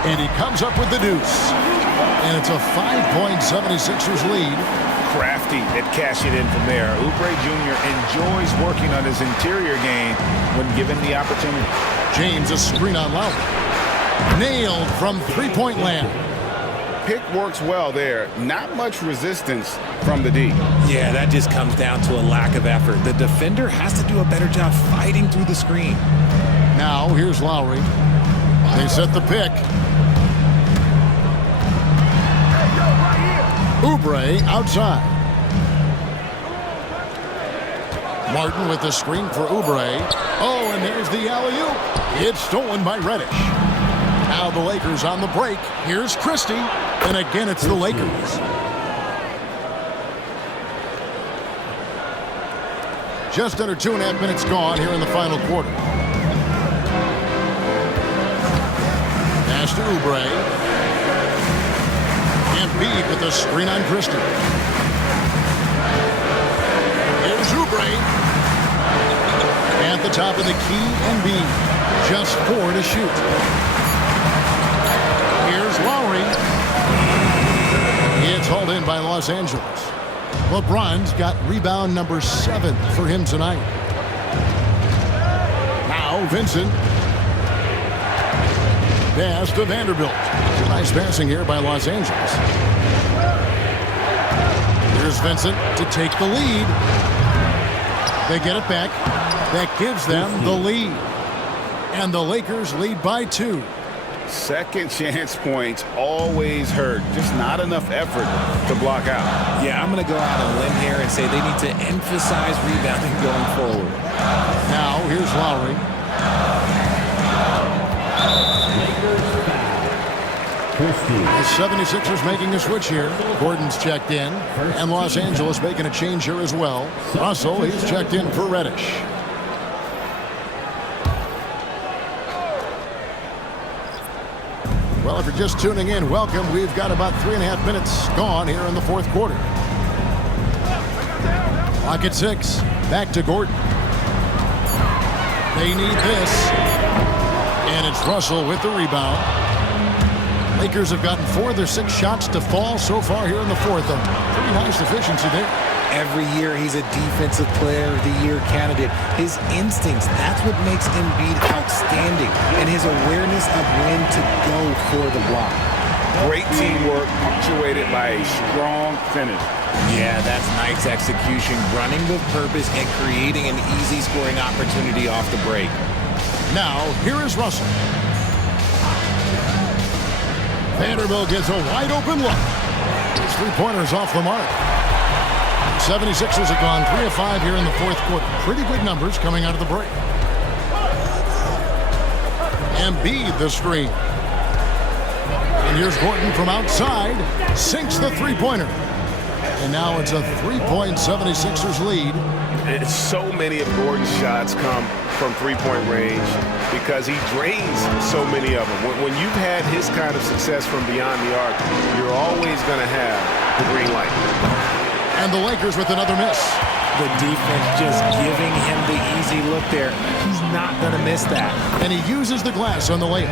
And he comes up with the deuce. And it's a 5-point 76ers lead. Crafty at cashing in from there. Oubre Jr. enjoys working on his interior game when given the opportunity. James, a screen on Lowry. Nailed from 3-point land. Pick works well there. Not much resistance from the D. Yeah, that just comes down to a lack of effort. The defender has to do a better job fighting through the screen. Now, here's Lowry. They set the pick. Oubre outside. Martin with the screen for Oubre. Oh, and there's the alley-oop. It's stolen by Reddish. Now the Lakers on the break. Here's Christie. And again, it's the Lakers. Just under 2.5 minutes gone here in the final quarter. Pass to Oubre. Embiid with the screen on Christie. Oubre. At the top of the key, Embiid. Just 4 to shoot. Here's Lowry. It's hauled in by Los Angeles. LeBron's got rebound number 7 for him tonight. Now Vincent. Pass to Vanderbilt. Nice passing here by Los Angeles. Here's Vincent to take the lead. They get it back. That gives them the lead. And the Lakers lead by 2. Second chance points always hurt. Just not enough effort to block out. Yeah, I'm going to go out on a limb here and say they need to emphasize rebounding going forward. Now, here's Lowry. The 76ers making a switch here. Gordon's checked in. And Los Angeles making a change here as well. Russell, he's checked in for Reddish. Well, if you're just tuning in, welcome. We've got about 3.5 minutes gone here in the fourth quarter. Clock at 6. Back to Gordon. They need this. And it's Russell with the rebound. Lakers have gotten 4 of their 6 shots to fall so far here in the fourth. A pretty nice efficiency there. Every year he's a defensive player of the year candidate. His instincts, that's what makes Embiid outstanding. And his awareness of when to go for the block. Great teamwork punctuated by a strong finish. Yeah, that's nice execution, running with purpose and creating an easy scoring opportunity off the break. Now, here is Russell. Vanderbilt gets a wide open look. His 3-pointers off the mark. 76ers have gone 3 of 5 here in the fourth quarter. Pretty good numbers coming out of the break. Embiid the screen. And here's Gordon from outside. Sinks the 3-pointer. And now it's a 3-point 76ers lead. So many of Gordon's shots come from 3-point range because he drains so many of them. When you've had his kind of success from beyond the arc, you're always going to have the green light. And the Lakers with another miss. The defense just giving him the easy look there. He's not going to miss that. And he uses the glass on the layup.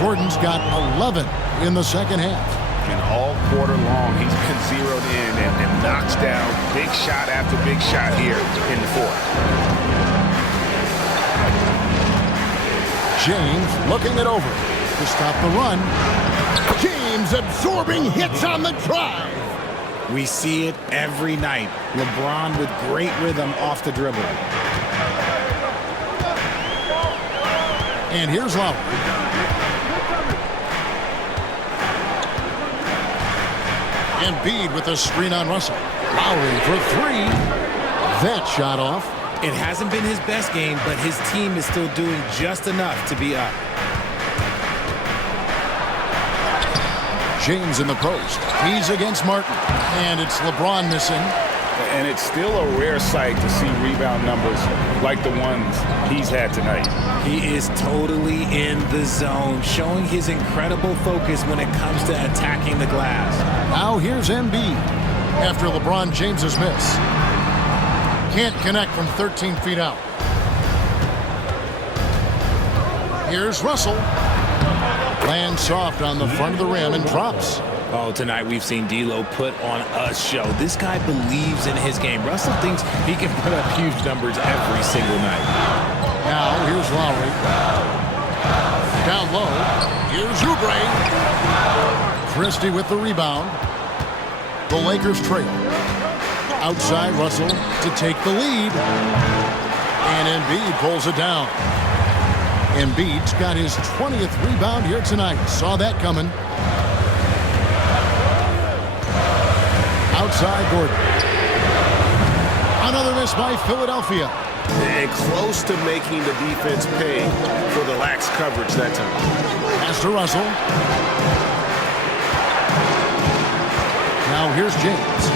Gordon's got 11 in the second half. And all quarter long, he's been zeroed in and knocks down big shot after big shot here in the fourth. James looking it over to stop the run. James absorbing hits on the drive. We see it every night. LeBron with great rhythm off the dribble. And here's Lowry. Embiid with a screen on Russell. Lowry for 3. That shot off. It hasn't been his best game, but his team is still doing just enough to be up. James in the post. He's against Martin. And it's LeBron missing. And it's still a rare sight to see rebound numbers like the ones he's had tonight. He is totally in the zone, showing his incredible focus when it comes to attacking the glass. Now here's Embiid after LeBron James's miss. Can't connect from 13 feet out. Here's Russell. Lands soft on the front of the rim and drops. Oh, tonight we've seen D'Lo put on a show. This guy believes in his game. Russell thinks he can put up huge numbers every single night. Now, here's Lowry. Down low. Here's Oubre. Christie with the rebound. The Lakers trail. Outside Russell to take the lead. And Embiid pulls it down. Embiid's got his 20th rebound here tonight. Saw that coming. Outside Gordon. Another miss by Philadelphia. And close to making the defense pay for the lax coverage that time. Pass to Russell. Now here's James.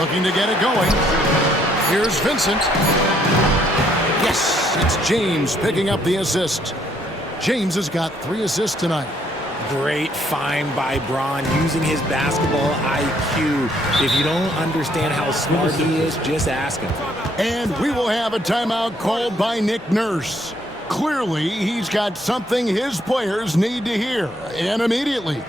Looking to get it going. Here's Vincent. Yes, it's James picking up the assist. James has got 3 assists tonight. Great find by Bron, using his basketball IQ. If you don't understand how smart he is, just ask him. And we will have a timeout called by Nick Nurse. Clearly, he's got something his players need to hear, and immediately.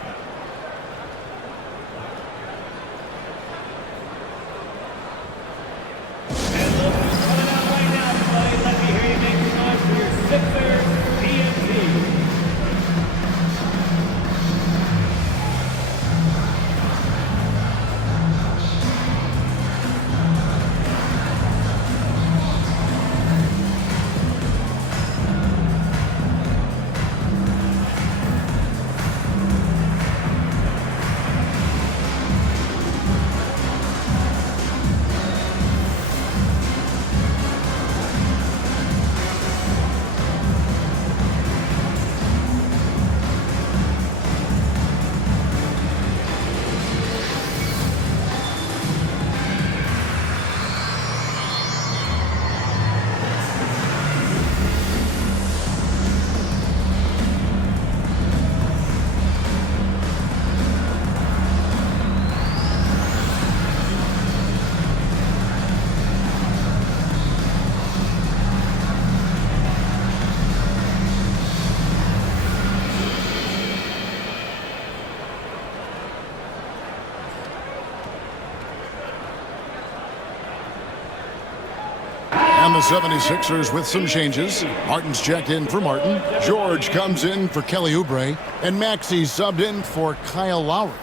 And the 76ers with some changes. Martin's checked in for Martin. George comes in for Kelly Oubre. And Maxey subbed in for Kyle Lowry.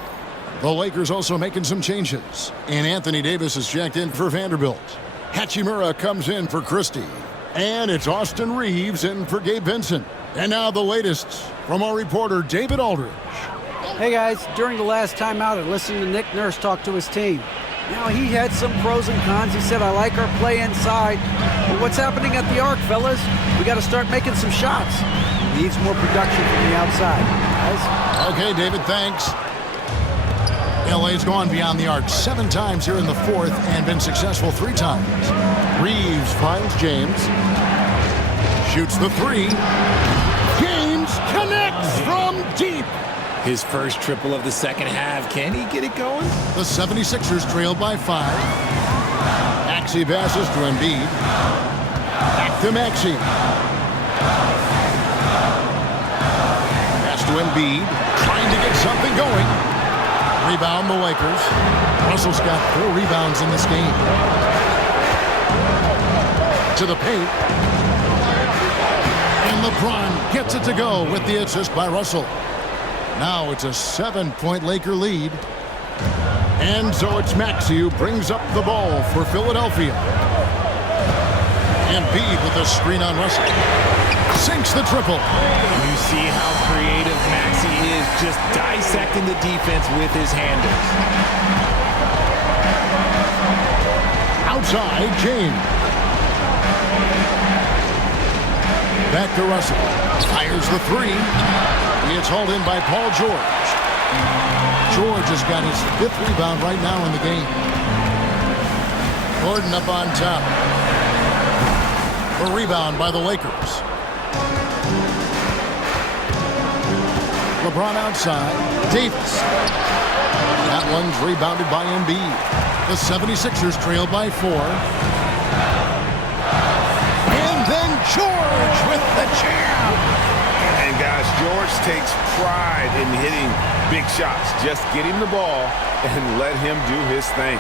The Lakers also making some changes. And Anthony Davis is checked in for Vanderbilt. Hachimura comes in for Christie. And it's Austin Reeves in for Gabe Vincent. And now the latest from our reporter, David Aldridge. Hey guys, during the last timeout, I listened to Nick Nurse talk to his team. Now, he had some pros and cons. He said, I like our play inside. But what's happening at the arc, fellas? We got to start making some shots. Needs more production from the outside. Guys? Okay, David, thanks. LA's gone beyond the arc 7 times here in the fourth and been successful 3 times. Reeves finds James. Shoots the 3. James connects from deep. His first triple of the second half. Can he get it going? The 76ers trailed by 5. Maxey passes to Embiid. Back to Maxey. Pass to Embiid. Trying to get something going. Rebound the Lakers. Russell's got 4 rebounds in this game. To the paint. And LeBron gets it to go with the assist by Russell. Now it's a 7-point Laker lead. And so it's Maxey who brings up the ball for Philadelphia. Embiid with a screen on Russell. Sinks the triple. You see how creative Maxey is, just dissecting the defense with his handles. Outside, James. Back to Russell. Fires the 3. It's hauled in by Paul George. George has got his 5th rebound right now in the game. Gordon up on top. A rebound by the Lakers. LeBron outside. Davis. That one's rebounded by Embiid. The 76ers trail by 4. And then George with the jam. And guys, George takes pride in hitting big shots. Just get him the ball and let him do his thing.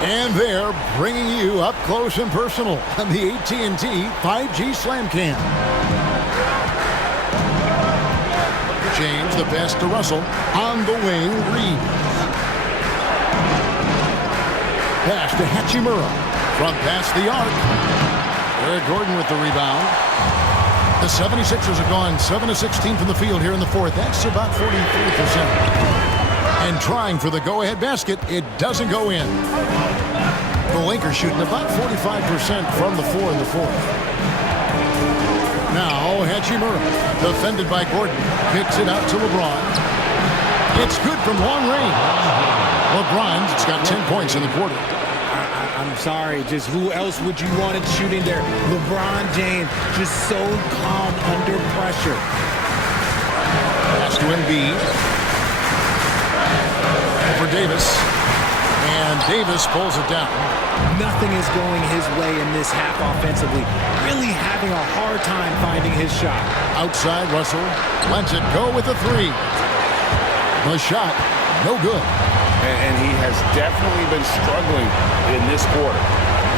And they're bringing you up close and personal on the AT&T 5G Slam Cam. James, the pass to Russell. On the wing, Reeves. Pass to Hachimura. From past the arc. Eric Gordon with the rebound. The 76ers have gone 7 of 16 from the field here in the fourth. That's about 43%. And trying for the go-ahead basket, it doesn't go in. The Lakers shooting about 45% from the floor in the fourth. Now, Hachimura, defended by Gordon, kicks it out to LeBron. It's good from long range. LeBron's got 10 points in the quarter. I'm sorry, just who else would you want it shooting there? LeBron James, just so calm under pressure. Pass to Embiid. For Davis. And Davis pulls it down. Nothing is going his way in this half offensively. Really having a hard time finding his shot. Outside, Russell lets it go with a three. The shot, no good. And he has definitely been struggling in this quarter.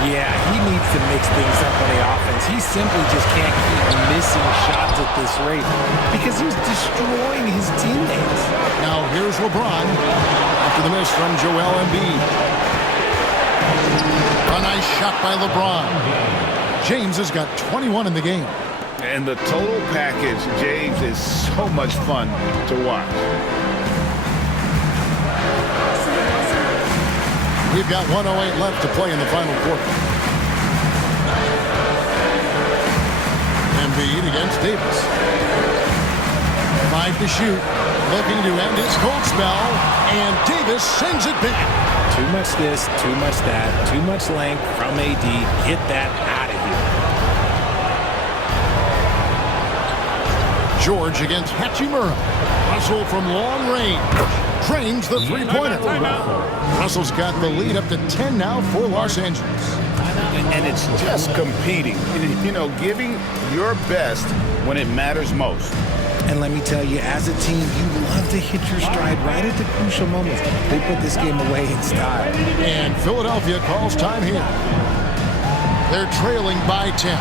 Yeah, he needs to mix things up on the offense. He simply just can't keep missing shots at this rate because he's destroying his teammates. Now here's LeBron after the miss from Joel Embiid. A nice shot by LeBron. James has got 21 in the game. And the total package, James, is so much fun to watch. We've got 1:08 left to play in the final quarter. Embiid against Davis. 5 to shoot. Looking to end his cold spell. And Davis sends it back. Too much this, too much that, too much length from AD. Get that out of here. George against Hachimura. Russell from long range. Drains the three-pointer. Russell's got the lead up to 10 now for Los Angeles. And it's just competing. You know, giving your best when it matters most. And let me tell you, as a team, you love to hit your stride right at the crucial moments. They put this game away in style. And Philadelphia calls time here. They're trailing by 10.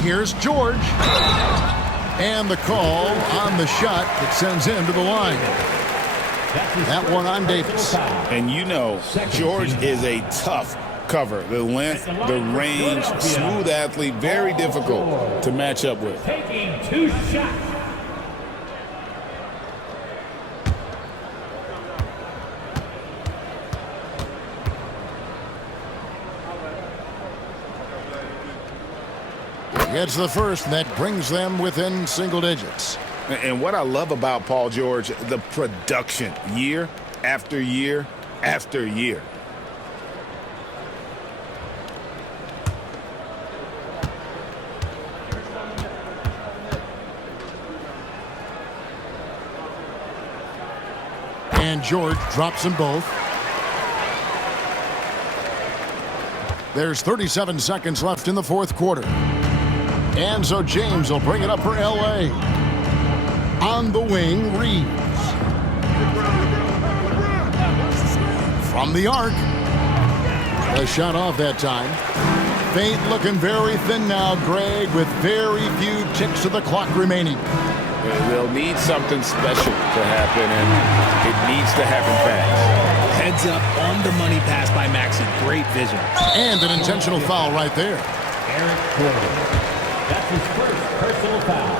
Here's George. And the call on the shot that sends him to the line. That one on Davis. And you know, George is a tough cover. The length, the range, smooth athlete, very difficult to match up with. Taking 2 shots. Gets the first, and that brings them within single digits. And what I love about Paul George, the production, year after year after year. And George drops them both. There's 37 seconds left in the fourth quarter. And so James will bring it up for L.A. On the wing, Reeves. From the arc. A shot off that time. Feint looking very thin now, Greg, with very few ticks of the clock remaining. They'll need something special to happen, and it needs to happen fast. Heads up on the money pass by Maxey. Great vision. And an intentional foul right there. Eric Gordon. That's his first personal foul.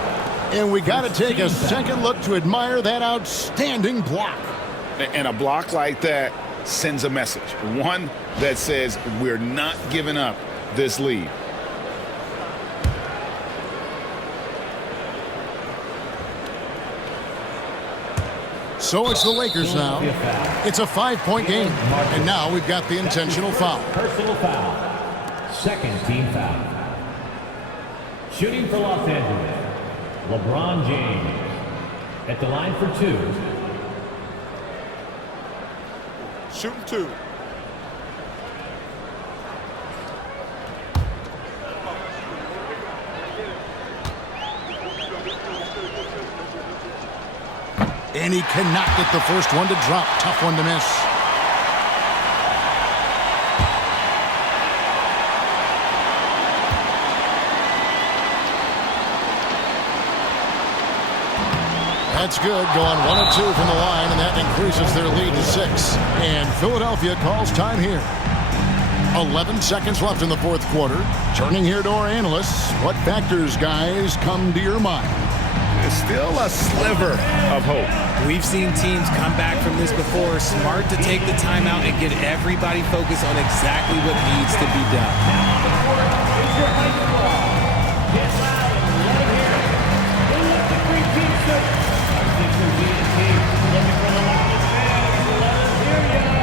And we got to take a second look to admire that outstanding block. And a block like that sends a message. One that says we're not giving up this lead. So it's the Lakers now. It's a 5-point game. And now we've got the intentional foul. Personal foul. Second team foul. Shooting for Los Angeles, LeBron James. At the line for 2. Shooting 2. And he cannot get the first one to drop. Tough one to miss. That's good, going 1 of 2 from the line, and that increases their lead to 6. And Philadelphia calls time here. 11 seconds left in the fourth quarter. Turning here to our analysts, what factors, guys, come to your mind? There's still a sliver of hope. We've seen teams come back from this before. Smart to take the timeout and get everybody focused on exactly what needs to be done. Now on the court is your high squad. Get loud and let him hear it. Who let the free pizza? Our Sixers leading team looking for the loudest fans. Let us hear ya.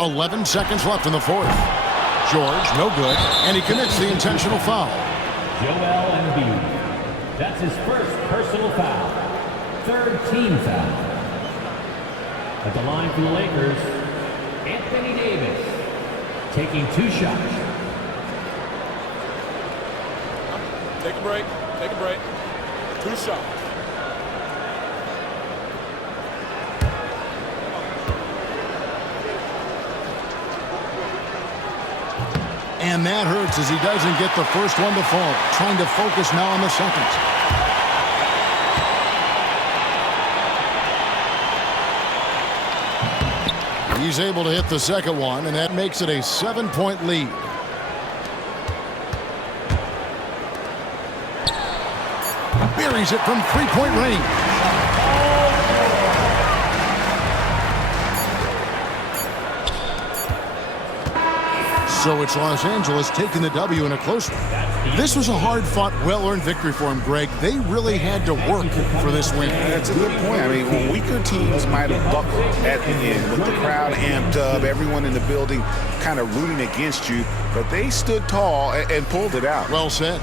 .11 seconds left in the fourth. George, no good, and he commits the intentional foul. Joel Embiid. That's his first personal foul. Third team foul. At the line for the Lakers, Anthony Davis. Taking 2 shots. Take a break. Take a break. 2 shots. And that hurts as he doesn't get the first one to fall. Trying to focus now on the second. He's able to hit the second one, and that makes it a 7-point lead. Buries it from 3-point range. So it's Los Angeles taking the W in a close one. This was a hard-fought, well-earned victory for him, Greg. They really had to work for this win. That's a good point. I mean, weaker teams might have buckled at the end with the crowd amped up, everyone in the building kind of rooting against you, but they stood tall and pulled it out. Well said.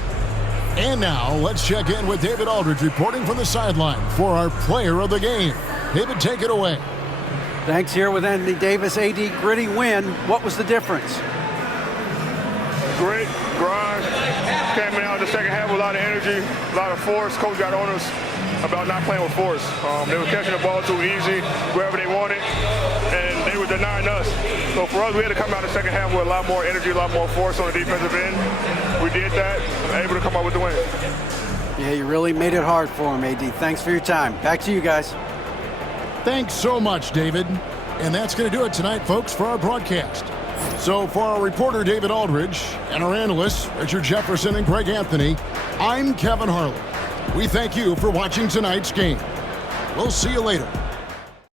And now let's check in with David Aldridge reporting from the sideline for our player of the game. David, take it away. Thanks. Here with Anthony Davis. AD, gritty win. What was the difference? Grit, grind, came out in the second half with a lot of energy, a lot of force. Coach got on us about not playing with force. They were catching the ball too easy, wherever they wanted, and they were denying us. So for us, we had to come out in the second half with a lot more energy, a lot more force on the defensive end. We did that, able to come out with the win. Yeah, you really made it hard for him, AD. Thanks for your time. Back to you guys. Thanks so much, David. And that's going to do it tonight, folks, for our broadcast. So for our reporter, David Aldridge, and our analysts, Richard Jefferson and Greg Anthony, I'm Kevin Harlan. We thank you for watching tonight's game. We'll see you later.